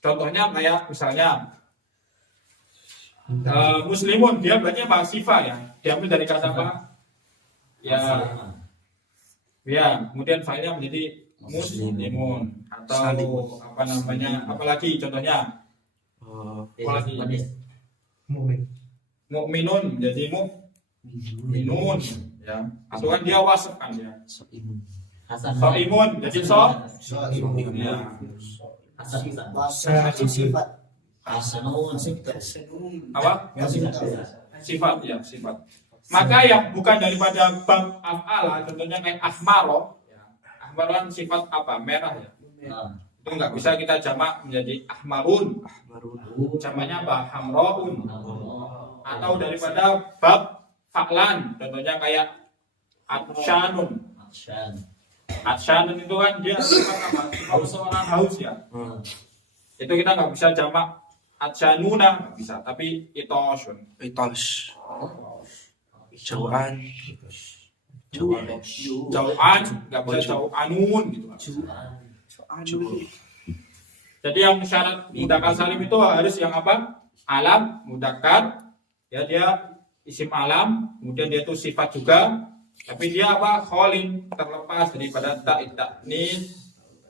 Contohnya kayak misalnya muslimun dia berarti apa sifat ya diambil dari kata apa ya kemudian fa'ilnya menjadi muslimun atau apa namanya apalagi contohnya apalagi mukminun menjadi minun ya atau kan dia wasf kan ya soimun jadi ya sifat apa sifat ya sifat maka yang bukan daripada bab af'ala contohnya kayak ahmaro ya. Ahmaro kan sifat apa merah ya itu nggak bisa kita jamak menjadi ahmarun jamaknya apa hamroun atau daripada bab fa'lan contohnya kayak atsyanun itu kan dia sifat apa sifat seorang haus ya itu kita nggak bisa jamak atsyanuna nggak bisa tapi itosun jauhan jauhan nggak bisa jauhanun gitu jadi yang syarat mudzakkar salim itu harus yang apa alam mudzakkar ya dia isim alam kemudian dia itu sifat juga tapi dia apa khalin terlepas daripada ta'nis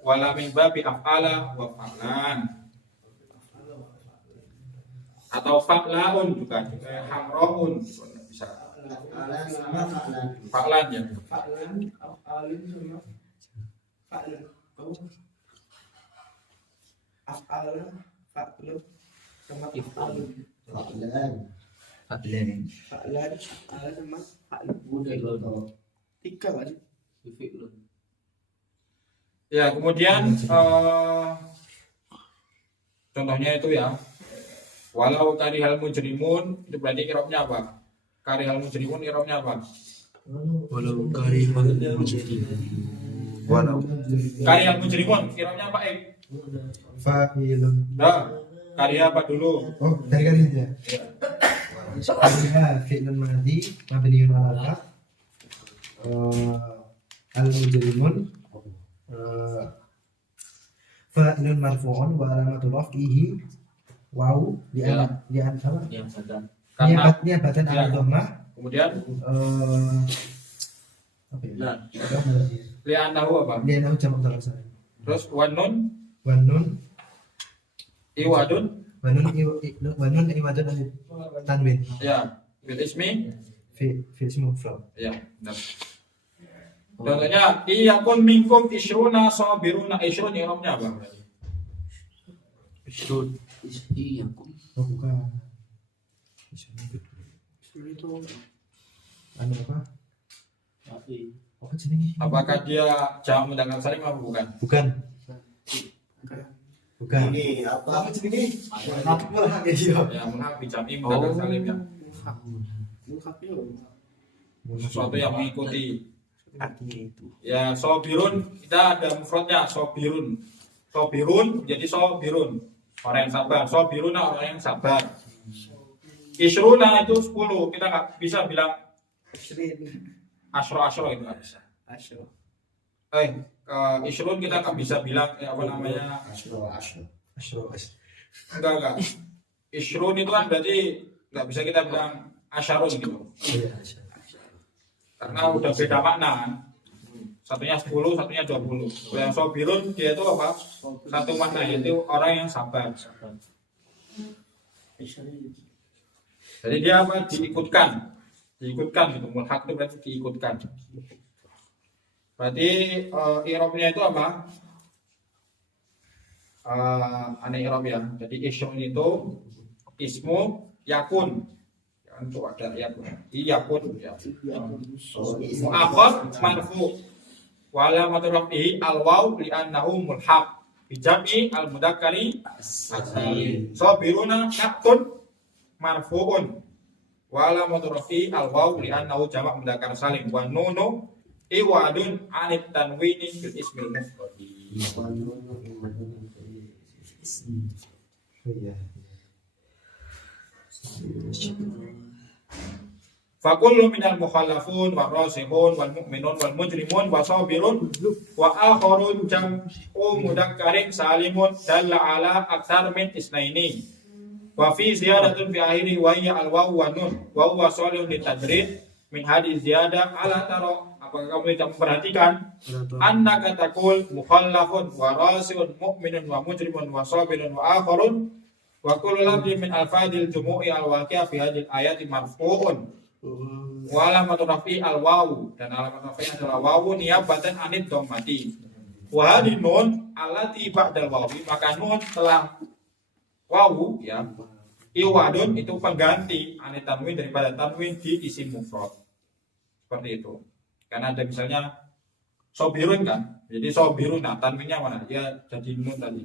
wala min babi af'ala wa fa'lan atau fa'laun juga hamraun bisa fa'lan ya Fa'lan, af'alin sama fa'lan. Af'alna, fa'lu sama if'alun. Fa'lan sama fa'lu. Tiga kan? ya kemudian contohnya itu ya walau karihal mujrimun itu berarti irobnya apa karihal mujrimun i'rabnya apa? Walau karihal mujrimun. Walau. Karihal mujrimun i'rabnya apa? Fa'ilun. Nah, karya apa dulu? Oh, dari aja. Ya. Karya fi'lun madhi mabniun 'ala al-mujrimun fa'ilun marfu'un wa alamatu raf'ihi waw Ya. apa? Yang sedang Karena Niabatan Ya. ala dhammah kemudian apa ya? Nah, li'annahu apa? Dia nama jamak mudzakkar salim. Terus wanun Wanun iwadun wanun iwadun alif tanwin ya bil ismi fi ismi mufrad. ya benar. Contohnya iyakun minkum isyruna sabiruna isyrun i'rabnya apa? Isrun. Iya. Oh, bukan. Itu Anu apa? tapi Apa jenenge? Apakah dia jamak mudzakkar salim apa bukan? Bukan. Bukan. Ini apa? jenenge? Aku malah ya dia. Ya mulhaq bi jam'i mudzakkar salim ya. mukafir. Sesuatu yang mengikuti. Artinya itu. Ya sobirun kita ada mufradnya sobirun. Sobirun jadi sobirun orang yang sabar. Sobiruna orang yang sabar. Isruna itu 10 kita nggak bisa bilang asro itu nggak bisa. Isrun kita nggak bisa bilang apa namanya Asyro. enggak. Isrun itu kan berarti nggak bisa kita bilang asyarun gitu. Karena udah beda makna kan. Satunya 10, satunya 20. Kalau yang sobirun dia itu apa? Satu makna yaitu orang yang sabar. Jadi dia apa? Diikutkan gitu. Mulhaq itu berarti diikutkan. Berarti i'rabnya itu apa? Aneh i'rab ya. Jadi isyrun itu ismu yakun. Untuk ada yakun. Yakun ya. Mu'akhar marfu. Wa alamatu raf'ihi al-waw li'annahu mulhaq bi jam'i al-mudzakkari as-salim. Sabiruna na'tun marfu'un wa alamatu raf'ihi al-waw li'annahu jamak mudzakkar salim wa nunu iwadun 'anit tanwini bil ismil mufrad. Iya. Fakullu minal mukhallafun wal rasihun wal mu'minun wal mujrimun wa sabirun wa akharun jam'u mudakkarin salimun dalla ala aktsar min isnaini wa fi ziyadatun fi akhiri wa hiya al waw wa nun wa huwa salihun litadrid min hadis ziyadah ala taro. Apakah kamu tidak memperhatikan annaka taqul mukhallafun wa rasihun mu'minun wa mujrimun wa sabirun wa akharun wa kullu lafzin min alfadil jumu'i al waqi'a fi hadhihi ayati marfu'un wa alamatu raf'i al wawu dan alamat raf'i adalah wawu niyabatan anid dhammati wa hadhihi nun allati ba'dal wawi maka nun setelah wawu ya iwadun itu pengganti anid tanwin daripada tanwin di isim mufrad seperti itu karena ada misalnya sobirun kan jadi sobirun nah tanwinnya mana dia jadi nun tadi.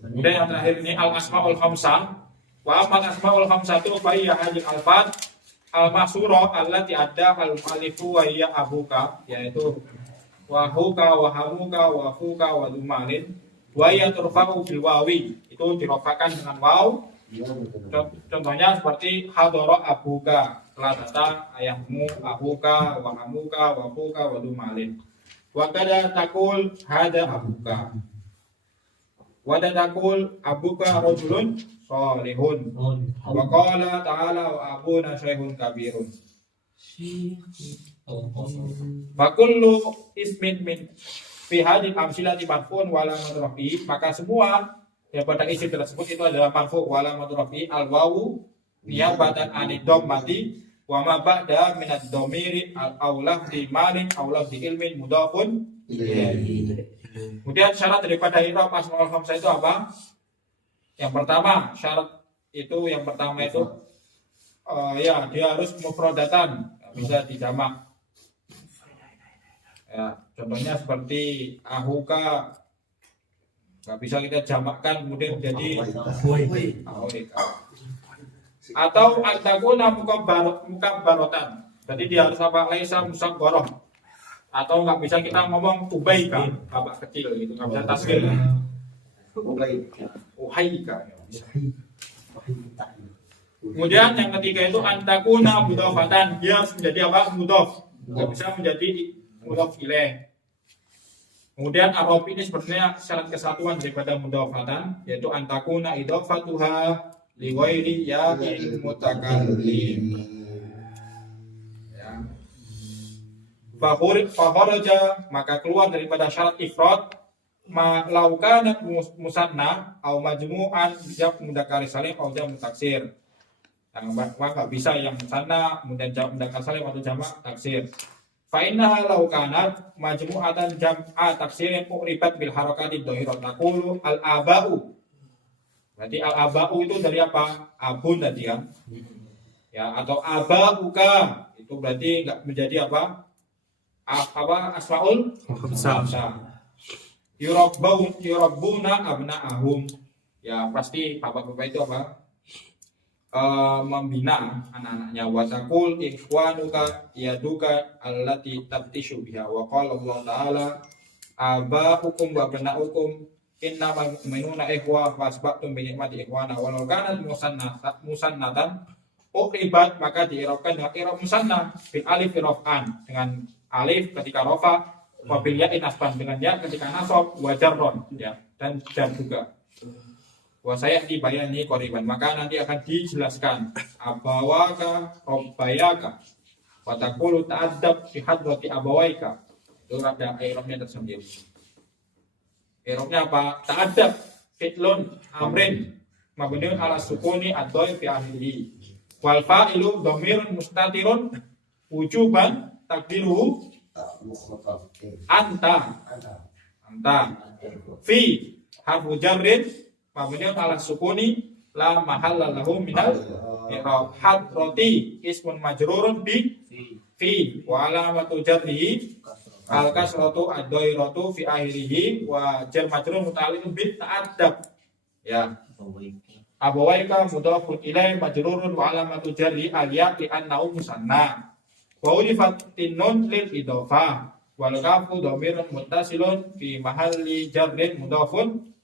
Kemudian yang terakhir ini al-asmaul khamsah. Wa amal asmaul khamsatu fa hiya hadhihi al-fat al-mahsura allati adda al-alifu wa hiya abuka yaitu wa huka wa hamuka wa fuka wa dumalin wa hiya turfa'u bil wawi itu dirofakan dengan waw. Contohnya seperti hadara abuka telah datang ayahmu abuka wa hamuka wa fuka wa dumalin. Wa kada taqul hada abuka Wada takul abuka rajulun salihun. Wa qala ta'ala wa abuna syaikhun kabirun. Fa kullu ismin min fi hadhihi amsilati marfu'un wa alamatu raf'i maka semua yang pada isim tersebut itu adalah marfu' wa alamatu raf'i al wawu niyabatan anid dhammati wa ma ba'da min ad-dhamiri al-aulaf di malin aulaf di ilmin mudhafun ilaihi. Kemudian syarat daripada i'rab asmaul khamsah itu apa? Yang pertama, yang pertama itu ya dia harus mufradatan, bisa dijamak. Ya, contohnya seperti ahuka Nggak bisa kita jamakkan kemudian menjadi awaika. Atau antakuna mukabbarotan. Jadi dia harus apa? Laisa musaghharah. Atau nggak bisa kita ngomong ubaika, bapak kecil gitu, nggak bisa tasghir. Uhaika. Kemudian yang ketiga itu antakuna mudhafatan, dia harus menjadi apa? Mudhaf. Nggak bisa menjadi mudhaf ilaih. Kemudian arab ini sebenarnya syarat kesatuan daripada mudhafatan, yaitu antakuna idhafatuha li ghairi ya'il mutakallim. Ya. Fakharaja, maka keluar daripada syarat ifrad ma laukanat musanna au majmu'an jam mudzakkar salim au jam taksir. Yang maka bisa yang musanna kemudian jam mudzakkar salim atau jamak taksir. Fa innaha laukanat majmu'atan jam'a taksirin uribat bil harakati dhahirah taqulu al aba'u. Berarti al aba'u itu dari apa? Abun tadi kan. Ya, atau aba'uka itu berarti enggak menjadi apa? Asmaul khamsah. Yurabbuna abna'ahum. Ya pasti bapak-bapak itu apa? Membina anak-anaknya. Wa taqul ikhwanuka yaduka allati tabtishu biha. Wa qala Allah Ta'ala aba'ukum wa abna'ukum innamal mu'minuna ikhwah fasba'tum bi ni'mati ikhwana walau kanat musannatan uqribat, maka diirofkan dengan irof musanna bil alif irofan dengan alif ketika rofa, wabil ya inasban dengan ya ketika nasab, wajarron ya dan jar juga. Wasaya dibayani qoriban, maka nanti akan dijelaskan abawaka robbayaka watakulu ta'adab fi hadrati abawaika. Itu ada irofnya tersendiri. Irofnya apa? Ta'adab fi'lun amrin mabniun ala sukuni ad-dhaif fi akhirih. Wal fa'ilu dhamirun mustatirun wujuban takdiruhu anta fi harfu jarrin mabniun ala sukuni la mahalla lahu minal i'rab. Hadrati ismun majrurun bi fi wa alamatu jarrihi al kasratu ad-dhairatu fi akhirih wa jar majrur muta'alliqun bi ta'addab. Ya. Abawaika mudhafun ilaih majrurun wa alamatu jarri al-ya li annahu musanna. Wa ulifat tinnun lil idhofah wal kafu dhamirun muttasilun fi mahalli jarrin mudhafun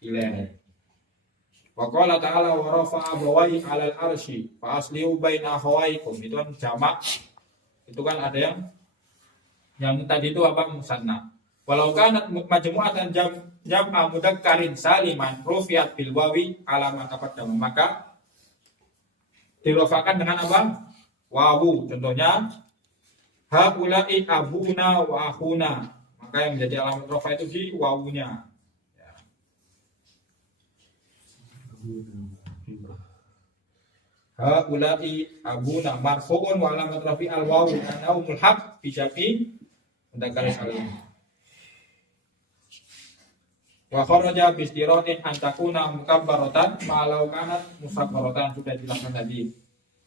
ilaih. Wa qala ta'ala wa rafa'a abawaihi 'alal arsy fa aslihu baina akhawaikum. Itu kan jamak. Itu kan ada yang tadi itu apa? Musanna. Walau kanat majmu'atan jam'a mudzakkarin saliman rufi'at bil wawi alamat taqaddam, maka dirofakan dengan apa? Wawu. Contohnya haula'i abuna wa akhuna, maka yang menjadi alamat rofa itu di wawunya. Ya. Haula'i abuna marfu'un wa alamat rafi al wawu annahu mulhaq bi jam'i mudzakkar salim. Wa kharaja bi istiratin an takuna mukabbaratan ma law kanat musaghharatan, sudah dijelaskan tadi.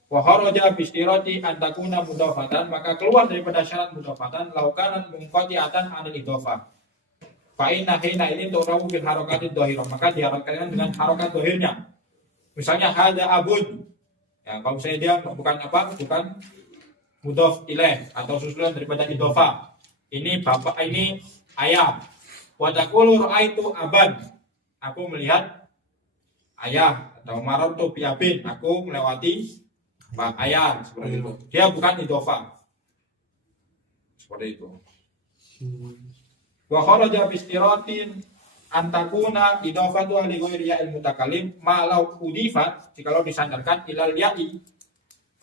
Wa kharaja bi istirati an takuna mudhafatan, maka keluar daripada syarat mudhafatan law kanat munqati'atan anil idhafah. Fa inna hina ini turawu bil harakati dhahirah, maka diharokatkan dengan harokat dhahirnya. Misalnya hadza abun. Ya, kalau misalnya dia bukan apa? Bukan mudhaf ilaih atau susulan daripada idhafah. Ini bapak, ini ayah. Wa taqulu ra'aitu aban, aku melihat ayah, atau marartu bi abin, aku melewati ayah, seperti itu. Dia bukan idhofah. Seperti itu. Wa kharaja bi istiratin an takuna idhofatu li ghairi ya'il mutakallim ma law udifat, jikalau disandarkan ilal ya'i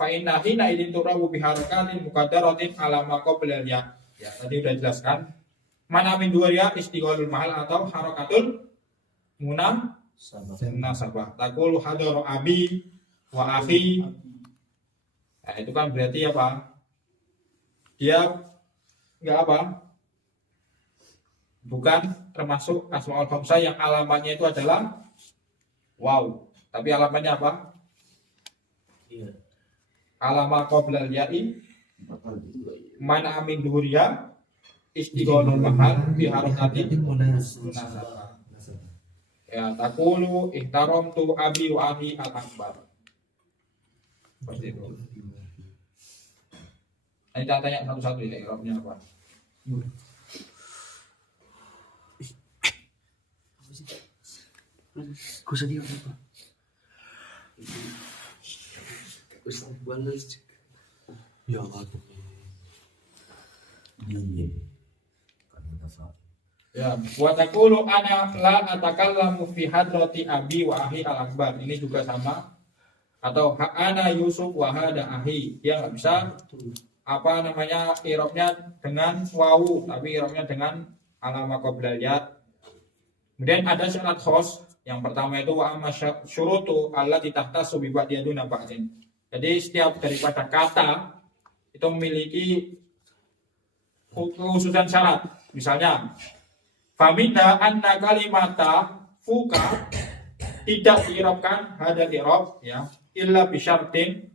fa inna hina idin turawu bi harakatin muqaddaratin ala ma qabla ya. Ya, tadi sudah jelaskan. Mana min dua ya istighalul mahal atau harakatul munasabah. Taqulu hadara abi wa akhi. Nah, itu kan berarti apa? Dia enggak apa? Bukan termasuk asmaul khamsah yang alamatnya itu adalah waw. Tapi alamatnya apa? Alamat qabla al-ya'i mana min duhuriya istighalul mahal bi harakatin munasabah. Ya, takulu ihtaramtu abi wa akhi al-akbar. Seperti itu. Ini kita tanya satu-satu ya, i'rabnya apa? Kau sedih apa? Ustaz balas. Ya Allah. Ya, wa taqulu ana la atakallamu fi hadrati abi wa akhi al-akbar. Ini juga sama. Atau ana Yusuf wa hada akhi. Dia nggak bisa apa namanya i'rabnya dengan wawu, tapi i'rabnya dengan alama qablal ya. Kemudian ada syarat khos. Yang pertama itu wa amma syurutu allati tahtasu bi ba'diyaduna ba'din. Jadi setiap daripada kata itu memiliki khususan syarat. Misalnya faminna anna kalimata fuka tidak diirabkan hada i'rab ya illa bi syartin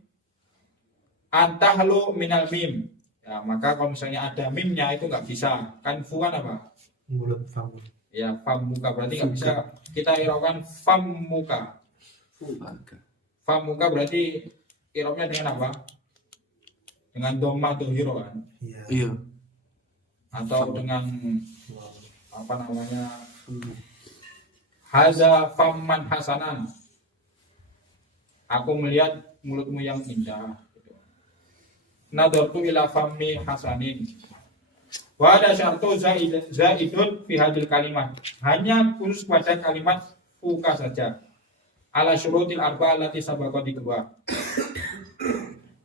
antahlu minal mim. Ya, maka kalau misalnya ada mimnya itu nggak bisa. Kan fu kan apa? Mulut fam. Ya, fam muka berarti nggak bisa kita irobkan fam muka. Fam muka berarti irobnya dengan apa? Dengan doma dohiro kan? Iya. Atau dengan apa namanya? Haza famman hasanan. Aku melihat mulutmu yang indah. Nadartu ila fammi hasanin. Wa ada syartu zaidun fi hadil kalimat. Hanya khusus pada kalimat fuka saja. Ala syurutil arba allati sabaqa di kedua.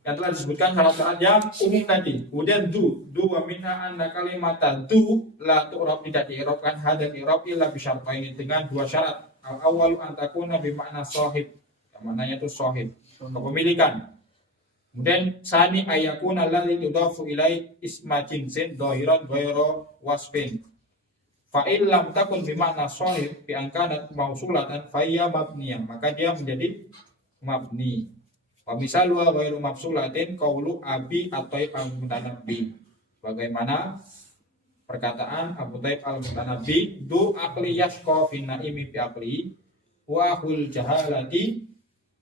Yang telah disebutkan syarat-syarat yang umum tadi. Kemudian du wa minha anna kalimata du la tu'rab tidak diirabkan hadal i'rab illa bi syartaini dengan dua syarat. Al-awwalu an takuna bi makna shahib. Yang maknanya itu shahib, kepemilikan. Kemudian sani ayakun alladzi tudafu ilai isma jinsin dhahiran ghairu wasfin. Fa in lam takun bi makna shahib bi angkanat mausulatan fa hiya mabniyah, maka dia menjadi mabni. Wa misalu ghairu mafsulatin qaulu abi at-taib al-mutanabbi. Bagaimana perkataan Abu Taib al-Mutanabbi du aqli yashqa fi naimi bi aqli wa hul jahalati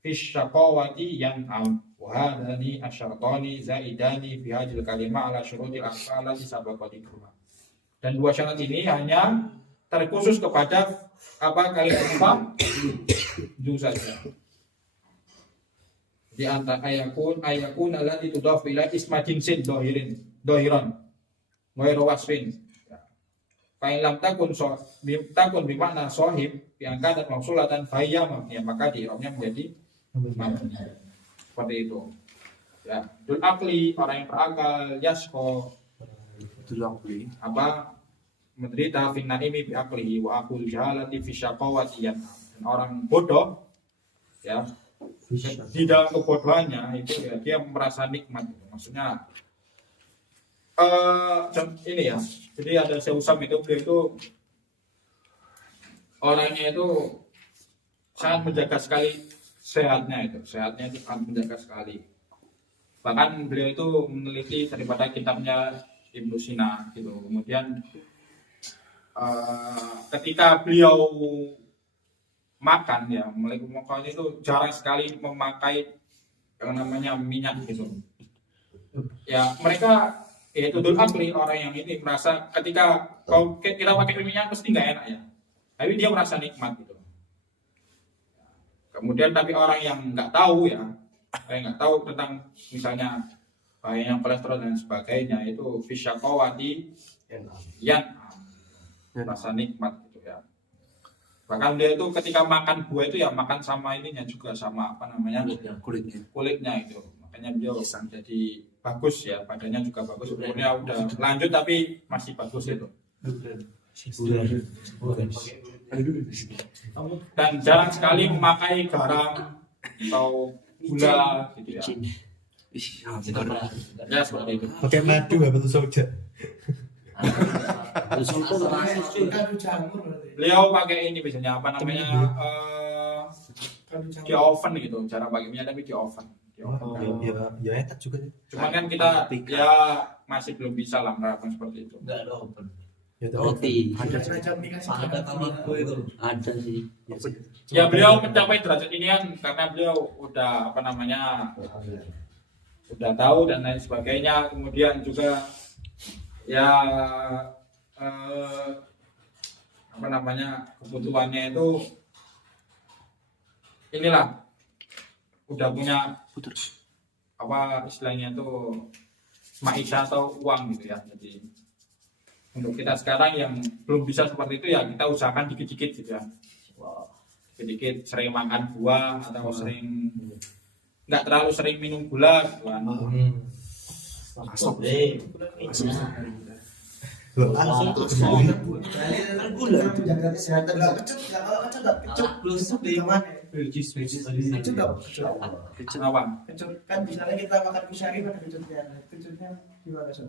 fi syaqawati yan'am. Wahadani asyartani zaidani fi hadil kalimah ala syurutil aqsala disabaqati dua. Dan dua syarat ini hanya terkhusus kepada apa kalimat apa? Du saja. Di antara ayakun allati tudafu ila isma jinsin dhahiran ghairu wasfin. Fa in lam takun bi makna shahib bi angkat mausulatan fa hiya mabniyah, maka di i'rabnya menjadi mabni. Seperti itu ya. Dul akli orang yang berakal, yasko Dul akli apa menderita fin naimi bi aklihi wa akul jahalati fi syaqawati. Dan orang bodoh ya di dalam kebodohannya itu ya dia merasa nikmat gitu. Maksudnya ini ya, jadi ada Syekh Usam itu beliau itu orangnya itu sangat menjaga sekali sehatnya itu sangat menjaga sekali. Bahkan beliau itu meneliti daripada kitabnya Ibnu Sina gitu. Kemudian ketika beliau makan ya, mulai makan itu jarang sekali memakai yang namanya minyak gitu. Ya mereka itu dul akli orang yang ini merasa ketika kalau kita pakai minyak pasti nggak enak ya. Tapi dia merasa nikmat gitu. Kemudian tapi orang yang nggak tahu ya, nggak tahu tentang misalnya bahayanya kolesterol dan sebagainya itu fisyaqawati yang rasa nikmat gitu ya. Bahkan dia itu ketika makan buah itu ya makan sama ininya juga sama apa namanya kulitnya itu. Makanya beliau jadi bagus ya, badannya juga bagus. Umurnya udah lanjut tapi masih bagus itu. Dan jarang sekali memakai garam atau gula gitu ya. Ya seperti itu. Pakai madu apa tuh soda? Beliau pakai ini biasanya apa namanya di oven gitu. Cara pakai minyak tapi di oven. Ya enak juga. Cuman kan kita ya masih belum bisa lah menerapkan seperti itu. Enggak ada open. Ya, Roti. Ada sih. Derajat dikasih Ada kamarku itu. Ada sih. Ya beliau mencapai derajat ini kan karena beliau udah apa namanya sudah tahu dan lain sebagainya. Kemudian juga ya apa namanya kebutuhannya itu inilah udah punya apa istilahnya itu maisha atau uang gitu ya. Jadi untuk kita sekarang yang belum bisa seperti itu ya kita usahakan dikit-dikit gitu ya. Sedikit sering makan buah atau sering nggak terlalu sering minum gula gitu kan. Masuk. Gula itu jaga kesehatan. Kecut, kalau kecut enggak kecut. Kecut di mana? Kecut enggak kecut. Kenapa? Kecut kan misalnya kita makan kusari ada kecutnya. Kecutnya gimana, Sob?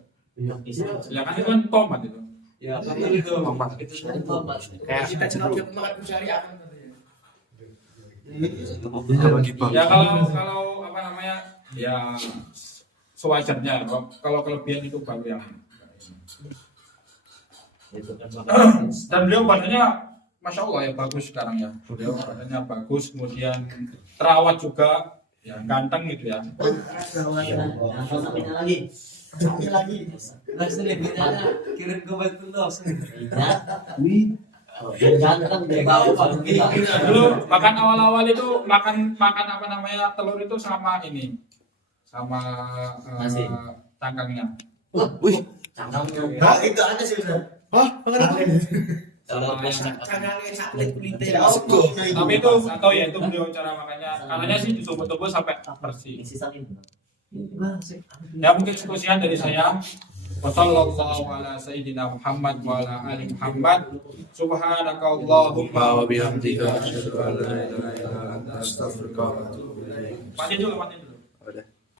Ya kan itu kan tomat itu. Ya, itu Tomat. Kayak kita kalau makan kusari aman katanya. Ya kalau apa namanya ya sewajarnya. Kalau kelebihan itu baru yang. itu kan Dan beliau badannya masya Allah ya bagus sekarang ya. Beliau badannya bagus, kemudian terawat juga, ya ganteng gitu ya. yang sampingnya lagi. Ini lagi. Langsung kirim ke Baitul Los. Biar ganteng deh bawa kita. Dulu makan awal-awal itu makan apa namanya telur itu sama ini, sama Nasi. cangkangnya. Wih, Nah, itu ada sih, Ustaz. Hah? Makan apa? Kalau Cangkangnya sakit kulitnya. Tapi itu atau ya itu beliau cara makannya. Katanya sih ditumbuk-tumbuk sampai bersih. isi samin. Ya mungkin sekian dari saya. Wassallallahu ala sayyidina Muhammad wa ala ali Muhammad. Subhanakallahumma wa bihamdika asyhadu an la ilaha illa anta astaghfiruka wa atubu ilaik. Mati dulu.